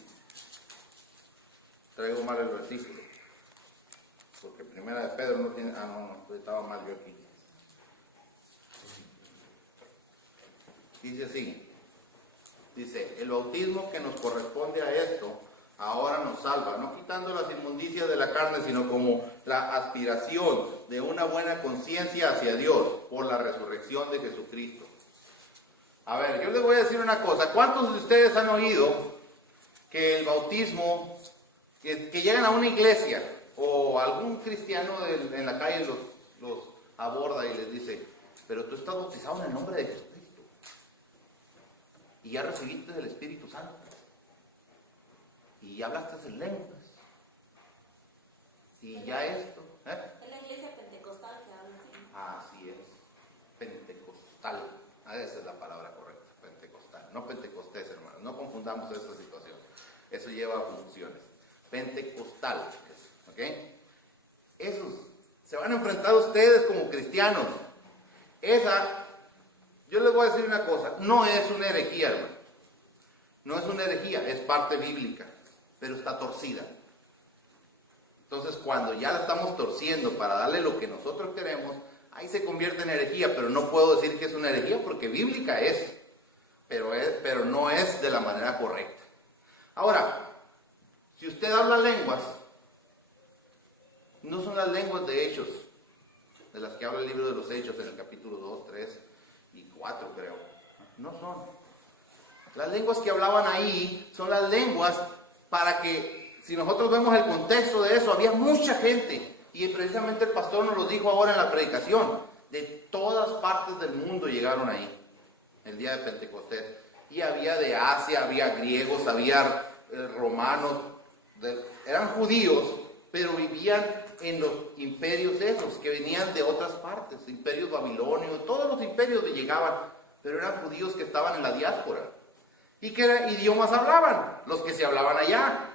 Traigo mal el versículo. Porque Primera de Pedro no tiene... no, estaba mal yo aquí. Dice así. Dice, el bautismo que nos corresponde a esto, ahora nos salva, no quitando las inmundicias de la carne, sino como la aspiración de una buena conciencia hacia Dios por la resurrección de Jesucristo. A ver, yo les voy a decir una cosa. ¿Cuántos de ustedes han oído que el bautismo, que llegan a una iglesia o algún cristiano en la calle los aborda y les dice, pero tú estás bautizado en el nombre de Jesucristo y ya recibiste el Espíritu Santo y ya hablaste en lenguas y ya esto? Es la iglesia pentecostal que habla así. Así es, pentecostal. Esa es la palabra correcta, pentecostal. No pentecostés, hermanos, no confundamos esta situación. Eso lleva a funciones. Pentecostal, ¿ok? Esos se van a enfrentar ustedes como cristianos. Yo les voy a decir una cosa, no es una herejía, hermano. No es una herejía, es parte bíblica, pero está torcida. Entonces, cuando ya la estamos torciendo para darle lo que nosotros queremos, ahí se convierte en herejía, pero no puedo decir que es una herejía porque bíblica es, pero no es de la manera correcta. Ahora, si usted habla lenguas, no son las lenguas de Hechos, de las que habla el libro de los Hechos en el capítulo 2, 3 y 4, creo. No son. Las lenguas que hablaban ahí son las lenguas para que, si nosotros vemos el contexto de eso, había mucha gente. Y precisamente el pastor nos lo dijo ahora en la predicación. De todas partes del mundo llegaron ahí, el día de Pentecostés. Y había de Asia, había griegos, había romanos, eran judíos, pero vivían en los imperios esos, que venían de otras partes, imperios babilonios, todos los imperios que llegaban, pero eran judíos que estaban en la diáspora. ¿Y qué idiomas hablaban? Los que se hablaban allá.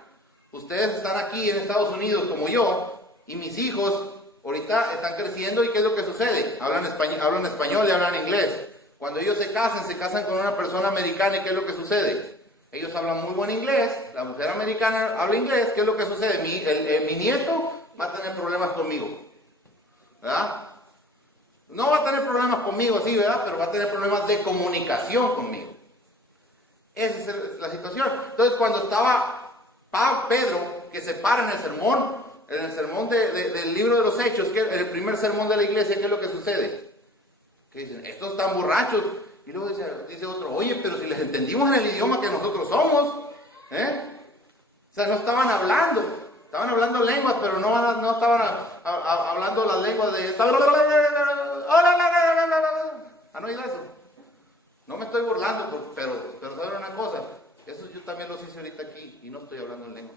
Ustedes están aquí en Estados Unidos como yo, y mis hijos ahorita están creciendo, ¿y qué es lo que sucede? Hablan español y hablan inglés. Cuando ellos se casan con una persona americana, ¿y qué es lo que sucede? Ellos hablan muy buen inglés, la mujer americana habla inglés, ¿qué es lo que sucede? Mi nieto va a tener problemas conmigo, ¿verdad? No va a tener problemas conmigo, sí, ¿verdad? Pero va a tener problemas de comunicación conmigo. Esa es la situación. Entonces, cuando estaba Pedro, que se para en el sermón del libro de los Hechos, que el primer sermón de la iglesia, ¿qué es lo que sucede? Que dicen, estos están borrachos. Y luego dice otro, oye, pero si les entendimos en el idioma que nosotros somos, O sea, no estaban hablando lenguas, pero no estaban hablando las lenguas de... ¿Han oído eso? No me estoy burlando, pero saben una cosa, eso yo también los hice ahorita aquí y no estoy hablando en lengua.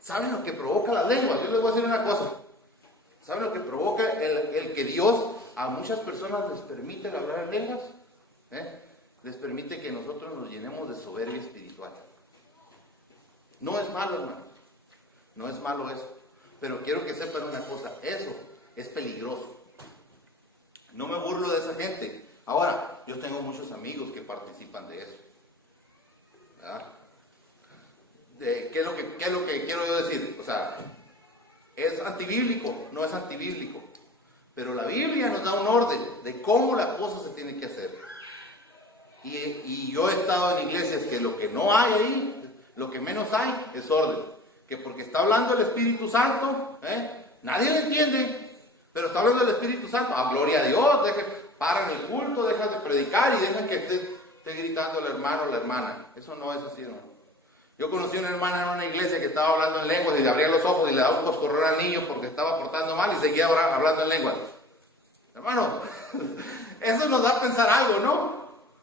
¿Saben lo que provoca las lenguas? Yo les voy a decir una cosa. ¿Saben lo que provoca el que Dios a muchas personas les permite hablar en lenguas? les permite que nosotros nos llenemos de soberbia espiritual. No es malo, hermano. No es malo eso. Pero quiero que sepan una cosa, eso es peligroso. No me burlo de esa gente. Ahora, yo tengo muchos amigos que participan de eso. ¿Verdad? ¿Qué es lo que quiero yo decir? O sea, ¿es antibíblico? No es antibíblico. Pero la Biblia nos da un orden de cómo la cosa se tiene que hacer. Y yo he estado en iglesias que lo que no hay ahí, lo que menos hay, es orden. Que porque está hablando el Espíritu Santo, nadie le entiende, pero está hablando el Espíritu Santo. Gloria a Dios, paran el culto, dejan de predicar y dejan que esté gritando el hermano o la hermana. Eso no es así, hermano. Yo conocí una hermana en una iglesia que estaba hablando en lenguas y le abría los ojos y le daba un coscorrón al niño porque estaba portando mal y seguía hablando en lenguas. Hermano, eso nos da a pensar algo, ¿no?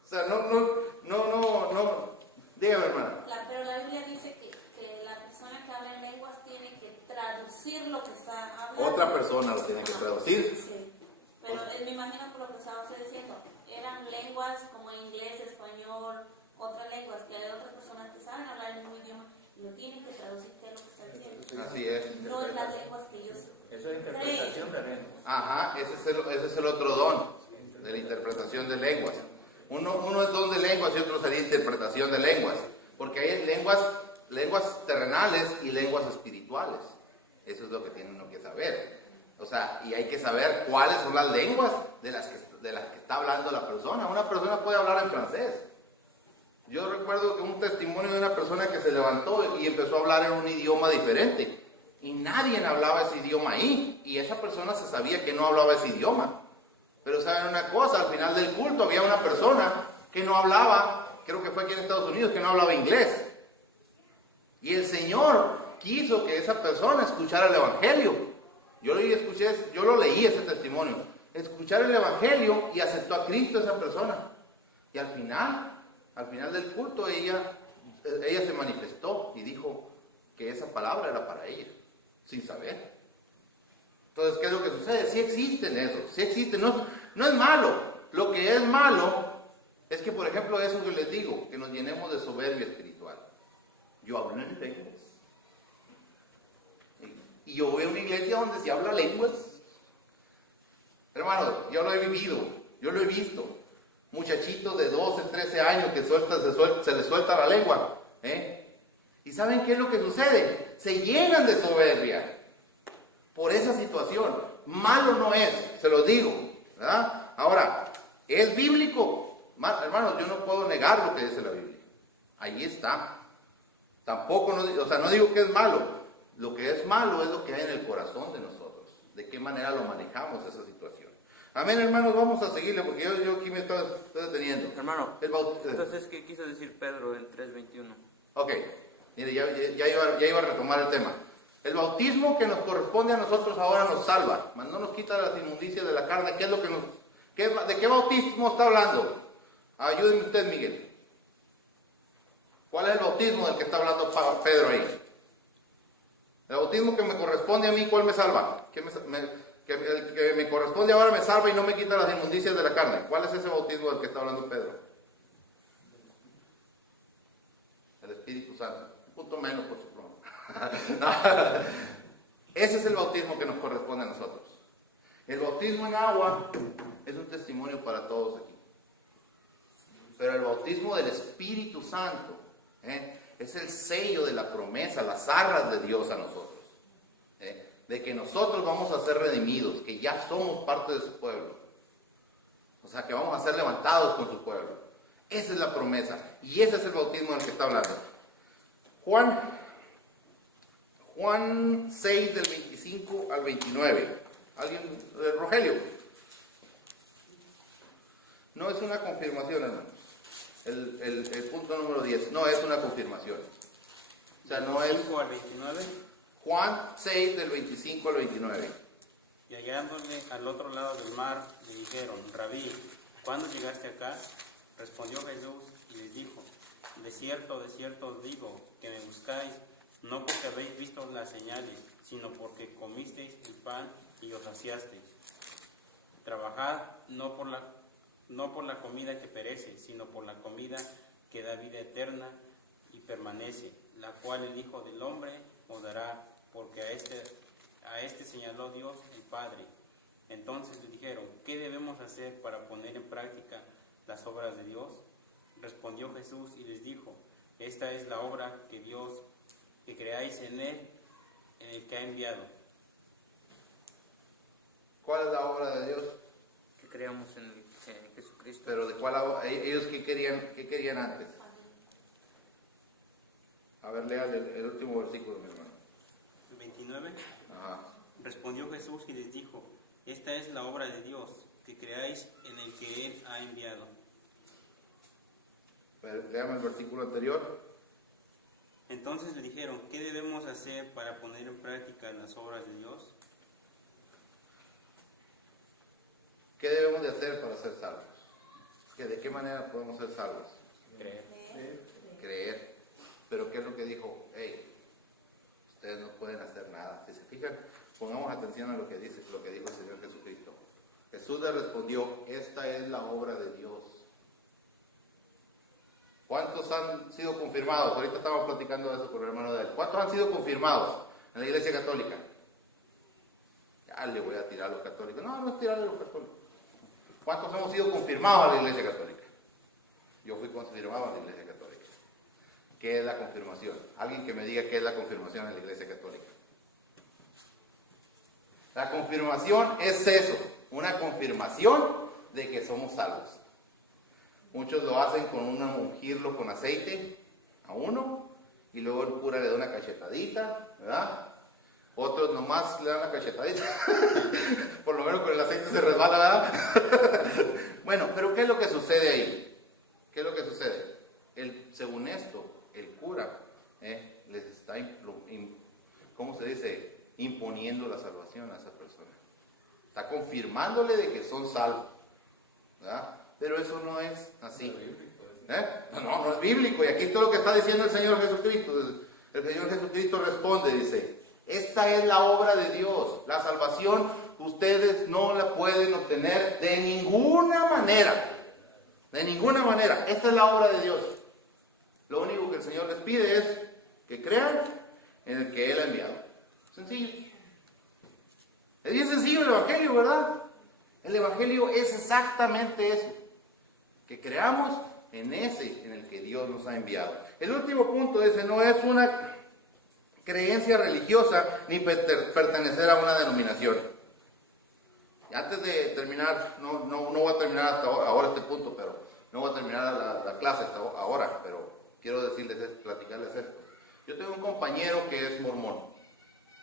O sea, no. Dígame, hermano. Pero la Biblia dice que la persona que habla en lenguas tiene que traducir lo que está hablando. Otra persona lo tiene que traducir. Sí. Pero me imagino por lo que estaba usted diciendo, eran lenguas como inglés, español, otras lenguas, que hay otras personas que saben hablar el mismo idioma y no tienen que traducir qué es lo que está diciendo. Así es. No es las lenguas que ellos Eso es interpretación de lenguas. Ajá, ese es el otro don de la interpretación de lenguas. Uno es don de lenguas y otro sería interpretación de lenguas. Porque hay lenguas terrenales y lenguas espirituales. Eso es lo que tiene uno que saber. O sea, y hay que saber cuáles son las lenguas de las que está hablando la persona. Una persona puede hablar en francés. Yo recuerdo que un testimonio de una persona que se levantó y empezó a hablar en un idioma diferente. Y nadie hablaba ese idioma ahí. Y esa persona se sabía que no hablaba ese idioma. Pero saben una cosa, al final del culto había una persona que no hablaba, creo que fue aquí en Estados Unidos, que no hablaba inglés. Y el Señor quiso que esa persona escuchara el Evangelio. Yo lo leí ese testimonio. Escuchar el Evangelio y aceptó a Cristo esa persona. Y al final del culto ella se manifestó y dijo que esa palabra era para ella, sin saber. Entonces, ¿qué es lo que sucede? Sí existen eso, sí existen, no es malo. Lo que es malo es que, por ejemplo, eso que les digo, que nos llenemos de soberbia espiritual. Yo hablo en lenguas. Y yo voy a una iglesia donde se habla lenguas. Hermano, yo lo he vivido, yo lo he visto. Muchachitos de 12, 13 años que se les suelta la lengua. ¿Y saben qué es lo que sucede? Se llenan de soberbia. Por esa situación. Malo no es, se los digo, ¿verdad? Ahora, ¿es bíblico? Hermanos, yo no puedo negar lo que dice la Biblia. Ahí está. Tampoco, no digo que es malo. Lo que es malo es lo que hay en el corazón de nosotros. De qué manera lo manejamos esa situación. Amén, hermanos, vamos a seguirle porque yo aquí me estoy deteniendo. Hermano, entonces, ¿qué quiso decir Pedro en 3:21? Ok, mire, ya iba a retomar el tema. El bautismo que nos corresponde a nosotros ahora nos salva, mas no nos quita las inmundicias de la carne. ¿De qué bautismo está hablando? Ayúdenme usted, Miguel. ¿Cuál es el bautismo del que está hablando Pedro ahí? El bautismo que me corresponde a mí, ¿cuál me salva? El que me corresponde ahora me salva y no me quita las inmundicias de la carne. ¿Cuál es ese bautismo del que está hablando Pedro? El Espíritu Santo. Un punto menos, por supuesto. Ese es el bautismo que nos corresponde a nosotros. El bautismo en agua es un testimonio para todos aquí. Pero el bautismo del Espíritu Santo es el sello de la promesa, las arras de Dios a nosotros. De que nosotros vamos a ser redimidos, que ya somos parte de su pueblo. O sea, que vamos a ser levantados con su pueblo. Esa es la promesa. Y ese es el bautismo del que está hablando. Juan 6, del 25 al 29. ¿Alguien? Rogelio. No es una confirmación, hermanos. El punto número 10. No es una confirmación. O sea, no es... 25 al 29. Juan 6, del 25 al 29. Y hallándole al otro lado del mar, le dijeron: Rabí, ¿cuándo llegaste acá? Respondió Jesús y les dijo: de cierto os digo, que me buscáis, no porque habéis visto las señales, sino porque comisteis el pan y os saciasteis. Trabajad no por la no por la comida que perece, sino por la comida que da vida eterna y permanece, la cual el Hijo del Hombre os dará, porque a este señaló Dios el Padre. Entonces le dijeron, ¿qué debemos hacer para poner en práctica las obras de Dios? Respondió Jesús y les dijo, esta es la obra que Dios, que creáis en Él, en el que ha enviado. ¿Cuál es la obra de Dios? Que creamos en Jesucristo. Pero de cuál ellos qué querían antes. A ver, lea el último versículo, mi hermano. 29. Ajá. Respondió Jesús y les dijo, esta es la obra de Dios, que creáis en el que Él ha enviado. Léame el versículo anterior. Entonces le dijeron, ¿qué debemos hacer para poner en práctica las obras de Dios? ¿Qué debemos de hacer para ser salvos? ¿De qué manera podemos ser salvos? Creer. Pero ¿qué es lo que dijo? Hey, ustedes no pueden hacer nada. Si se fijan, pongamos atención a lo que dijo el Señor Jesucristo. Jesús le respondió, esta es la obra de Dios. ¿Cuántos han sido confirmados? Ahorita estamos platicando de eso con el hermano de él. ¿Cuántos han sido confirmados en la Iglesia Católica? Ya le voy a tirar a los católicos. No, no es tirarle a los católicos. ¿Cuántos hemos sido confirmados en la Iglesia Católica? Yo fui confirmado en la Iglesia Católica. ¿Qué es la confirmación? Alguien que me diga qué es la confirmación en la Iglesia Católica. La confirmación es eso, una confirmación de que somos salvos. Muchos lo hacen con ungirlo con aceite a uno y luego el cura le da una cachetadita, ¿verdad? Otros nomás le dan la cachetadita, por lo menos con el aceite se resbala, ¿verdad? Bueno, pero ¿qué es lo que sucede ahí? ¿Qué es lo que sucede? Según esto, el cura les está, ¿cómo se dice? Imponiendo la salvación a esa persona. Está confirmándole de que son salvos, ¿verdad? Pero eso no es así. No es bíblico. Y aquí todo lo que está diciendo el Señor Jesucristo. El Señor Jesucristo responde, dice, esta es la obra de Dios. La salvación ustedes no la pueden obtener de ninguna manera. De ninguna manera. Esta es la obra de Dios. Lo único que el Señor les pide es que crean en el que Él ha enviado. Sencillo. Es bien sencillo el Evangelio, ¿verdad? El Evangelio es exactamente eso. Que creamos en ese en el que Dios nos ha enviado. El último punto ese no es una creencia religiosa ni pertenecer a una denominación. Y antes de terminar, no voy a terminar hasta ahora este punto, pero no voy a terminar la clase hasta ahora, pero quiero platicarles esto. Yo tengo un compañero que es mormón,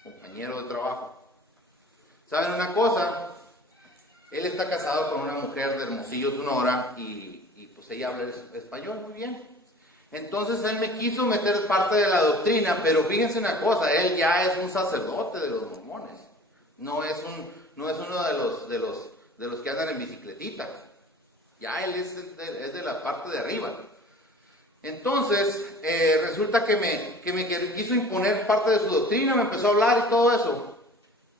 compañero de trabajo. ¿Saben una cosa? Él está casado con una mujer de Hermosillo, Sonora, y pues ella habla español muy bien. Entonces él me quiso meter parte de la doctrina, pero fíjense una cosa, él ya es un sacerdote de los mormones. No es uno de los que andan en bicicletita. Ya él es de la parte de arriba. Entonces, resulta que me quiso imponer parte de su doctrina, me empezó a hablar y todo eso.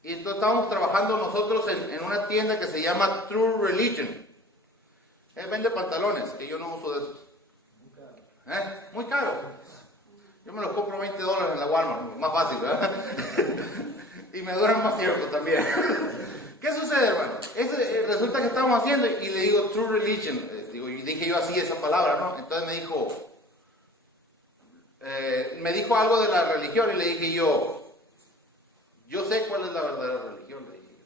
Y entonces estábamos trabajando nosotros en una tienda que se llama True Religion. Él vende pantalones, que yo no uso de esos. Muy caro. Yo me los compro $20 en la Walmart, más fácil, ¿verdad? Y me duran más tiempo también. ¿Qué sucede, hermano? Resulta que estábamos haciendo y le digo True Religion. Y dije yo así esa palabra, ¿no? Entonces me dijo algo de la religión y le dije yo sé cuál es la verdadera religión, le dije yo.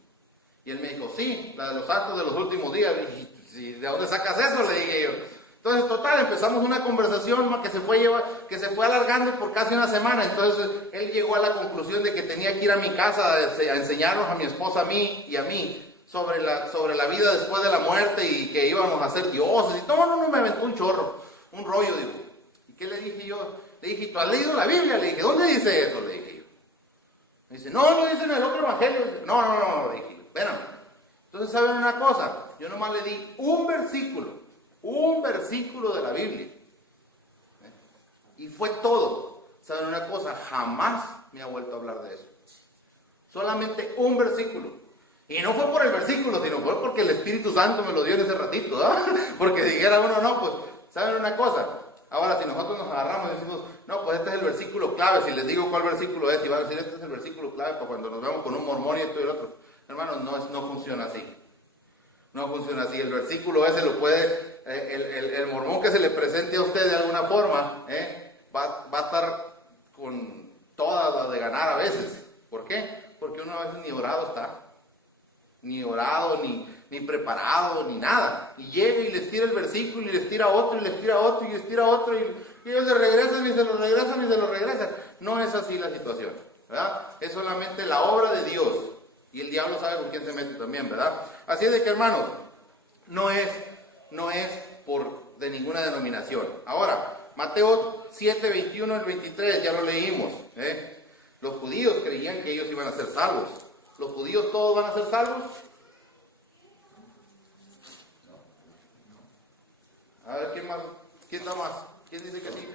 Y él me dijo, sí, la de los santos de los últimos días. Le dije, ¿de dónde sacas eso? Le dije yo. Entonces, total, empezamos una conversación que se fue alargando por casi una semana. Entonces, él llegó a la conclusión de que tenía que ir a mi casa a enseñarnos a mi esposa, a mí y a mí, sobre la vida después de la muerte y que íbamos a ser dioses. Y no, me aventó un chorro, un rollo, digo. ¿Y qué le dije yo? Le dije, ¿tú has leído la Biblia? Le dije, ¿dónde dice eso? Le dije yo. Me dice, no dice en el otro evangelio. No, le dije yo, espérame. Entonces, ¿saben una cosa? Yo nomás le di un versículo de la Biblia. Y fue todo. ¿Saben una cosa? Jamás me ha vuelto a hablar de eso. Solamente un versículo. Y no fue por el versículo, sino fue porque el Espíritu Santo me lo dio en ese ratito, ¿ah? Porque dijera uno, no, pues, ¿saben una cosa? Ahora, si nosotros nos agarramos y decimos, no, pues este es el versículo clave, si les digo cuál versículo es, y van a decir, este es el versículo clave para cuando nos vemos con un mormón y esto y el otro. Hermanos, no funciona así. No funciona así. El versículo ese lo puede, el mormón que se le presente a usted de alguna forma, va a estar con todas las de ganar a veces. ¿Por qué? Porque uno a veces ni orado está. Ni orado, ni preparado, ni nada. Y llega y les tira el versículo, y les tira otro, y les tira otro, y les tira otro, y ellos le regresan, y se lo regresan, y se lo regresan. No es así la situación, ¿verdad? Es solamente la obra de Dios. Y el diablo sabe con quién se mete también, ¿verdad? Así es de que, hermanos, no es por de ninguna denominación. Ahora, Mateo 7, 21 al 23, ya lo leímos, Los judíos creían que ellos iban a ser salvos. ¿Los judíos todos van a ser salvos? A ver, ¿quién más? ¿Quién da más? ¿Quién dice que sí?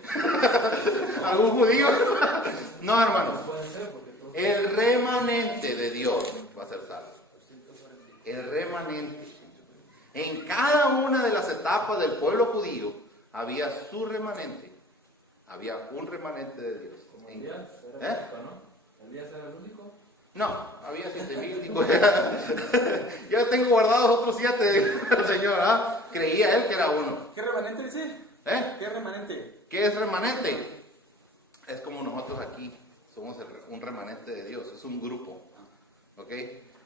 ¿Algún judío? No, hermanos. El remanente de Dios va a ser salvo. El remanente. En cada una de las etapas del pueblo judío había su remanente. Había un remanente de Dios. ¿Elías era el único, no? ¿Elías era el único? No, había 7,000. Yo tengo guardados otros 7, Señor. ¿Ah? Creía él que era uno. ¿Qué remanente dice? ¿Qué remanente? ¿Qué es remanente? Es como nosotros aquí. Somos un remanente de Dios. Es un grupo. ¿Ok?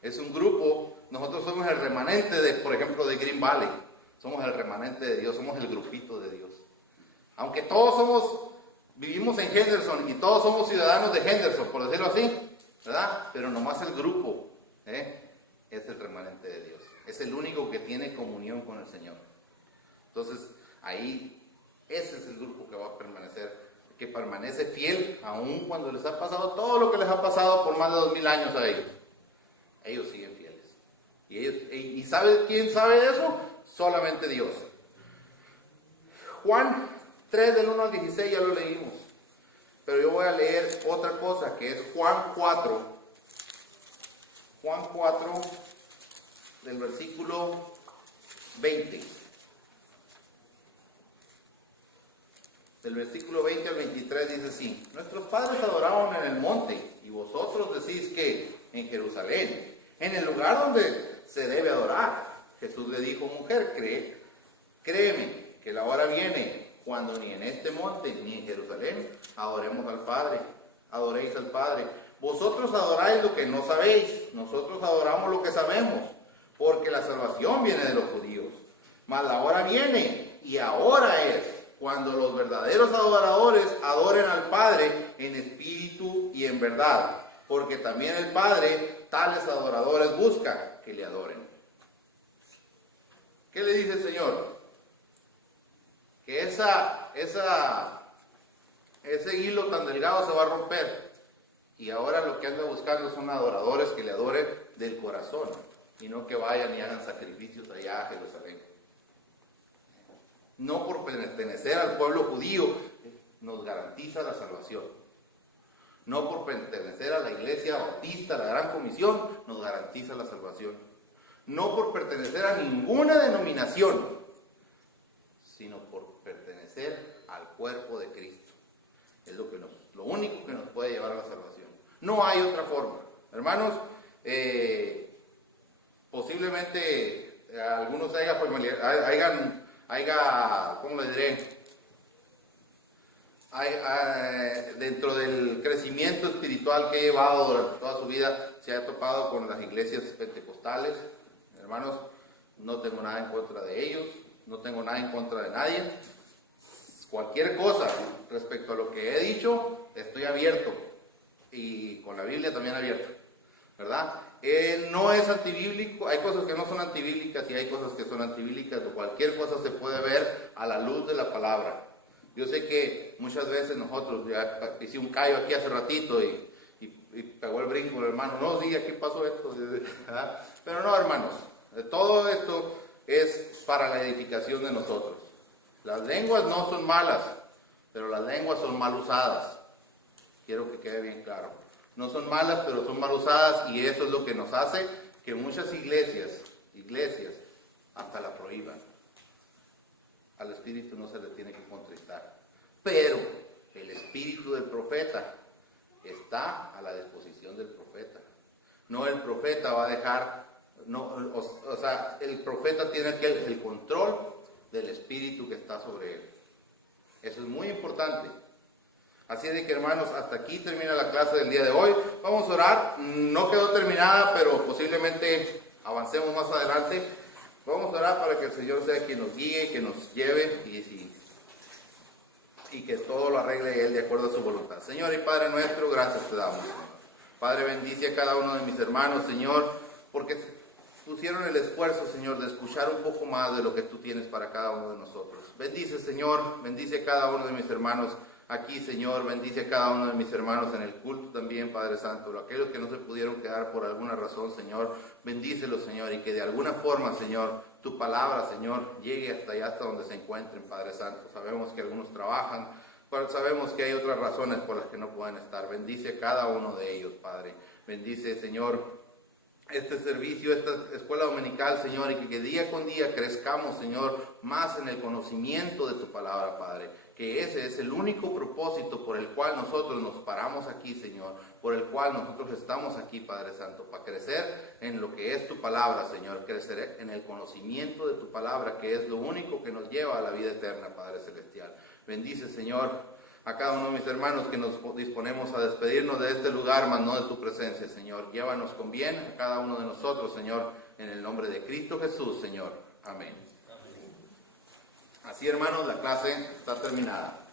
Es un grupo. Nosotros somos el remanente de, por ejemplo, de Green Valley. Somos el remanente de Dios. Somos el grupito de Dios. Aunque todos vivimos en Henderson y todos somos ciudadanos de Henderson, por decirlo así, ¿verdad? Pero nomás el grupo es el remanente de Dios. Es el único que tiene comunión con el Señor. Entonces, ahí, ese es el grupo que va a permanecer, que permanece fiel, aun cuando les ha pasado todo lo que les ha pasado por más de 2000 años a ellos. Ellos siguen fieles. ¿Y sabe quién sabe eso? Solamente Dios. Juan 3, del 1 al 16, ya lo leímos. Pero yo voy a leer otra cosa, que es Juan 4. Juan 4, del versículo 20. Del versículo 20 al 23 dice así: Nuestros padres adoraban en el monte, y vosotros decís que en Jerusalén, en el lugar donde se debe adorar. Jesús le dijo: mujer, créeme que la hora viene cuando ni en este monte ni en Jerusalén adoréis al Padre. Vosotros adoráis lo que no sabéis, nosotros adoramos lo que sabemos, porque la salvación viene de los judíos. Mas la hora viene, y ahora es, cuando los verdaderos adoradores adoren al Padre en espíritu y en verdad, porque también el Padre tales adoradores busca que le adoren. ¿Qué le dice el Señor? Que ese hilo tan delgado se va a romper, y ahora lo que anda buscando son adoradores que le adoren del corazón, y no que vayan y hagan sacrificios allá a Jerusalén. No por pertenecer al pueblo judío nos garantiza la salvación. No por pertenecer a la iglesia bautista, la gran comisión, nos garantiza la salvación. No por pertenecer a ninguna denominación, sino por pertenecer al cuerpo de Cristo. Es lo único que nos puede llevar a la salvación. No hay otra forma. Hermanos, posiblemente algunos ¿cómo le diré? Dentro del crecimiento espiritual que he llevado durante toda su vida, se ha topado con las iglesias pentecostales. Hermanos, no tengo nada en contra de ellos, no tengo nada en contra de nadie. Cualquier cosa respecto a lo que he dicho, estoy abierto, y con la Biblia también abierto, ¿verdad? No es antibíblico, hay cosas que no son antibíblicas y hay cosas que son antibíblicas, o cualquier cosa se puede ver a la luz de la palabra. Yo sé que muchas veces nosotros, ya hice un callo aquí hace ratito y pegó el brinco el hermano, no, sí, aquí pasó esto, ¿verdad? Pero no, hermanos, todo esto es para la edificación de nosotros. Las lenguas no son malas, pero las lenguas son mal usadas. Quiero que quede bien claro. No son malas, pero son mal usadas, y eso es lo que nos hace que muchas iglesias hasta la prohíban. Al espíritu no se le tiene que contristar. Pero el espíritu del profeta está a la disposición del profeta. No el profeta va a dejar, el profeta tiene el control del espíritu que está sobre él. Eso es muy importante. Así de que, hermanos, hasta aquí termina la clase del día de hoy. Vamos a orar. No quedó terminada, pero posiblemente avancemos más adelante. Vamos a orar para que el Señor sea quien nos guíe, que nos lleve y que todo lo arregle Él de acuerdo a su voluntad. Señor y Padre nuestro, gracias te damos, Señor. Padre, bendice a cada uno de mis hermanos, Señor, porque pusieron el esfuerzo, Señor, de escuchar un poco más de lo que tú tienes para cada uno de nosotros. Bendice, Señor, bendice a cada uno de mis hermanos aquí, Señor, bendice a cada uno de mis hermanos en el culto también, Padre Santo. Aquellos que no se pudieron quedar por alguna razón, Señor, bendícelos, Señor, y que de alguna forma, Señor, tu palabra, Señor, llegue hasta allá, hasta donde se encuentren, Padre Santo. Sabemos que algunos trabajan, pero sabemos que hay otras razones por las que no pueden estar. Bendice a cada uno de ellos, Padre. Bendice, Señor, este servicio, esta escuela dominical, Señor, y que día con día crezcamos, Señor, más en el conocimiento de tu palabra, Padre. Que ese es el único propósito por el cual nosotros nos paramos aquí, Señor, por el cual nosotros estamos aquí, Padre Santo, para crecer en lo que es tu palabra, Señor, crecer en el conocimiento de tu palabra, que es lo único que nos lleva a la vida eterna, Padre Celestial. Bendice, Señor, a cada uno de mis hermanos que nos disponemos a despedirnos de este lugar, mas no de tu presencia, Señor. Llévanos con bien a cada uno de nosotros, Señor, en el nombre de Cristo Jesús, Señor. Amén. Así, hermanos, la clase está terminada.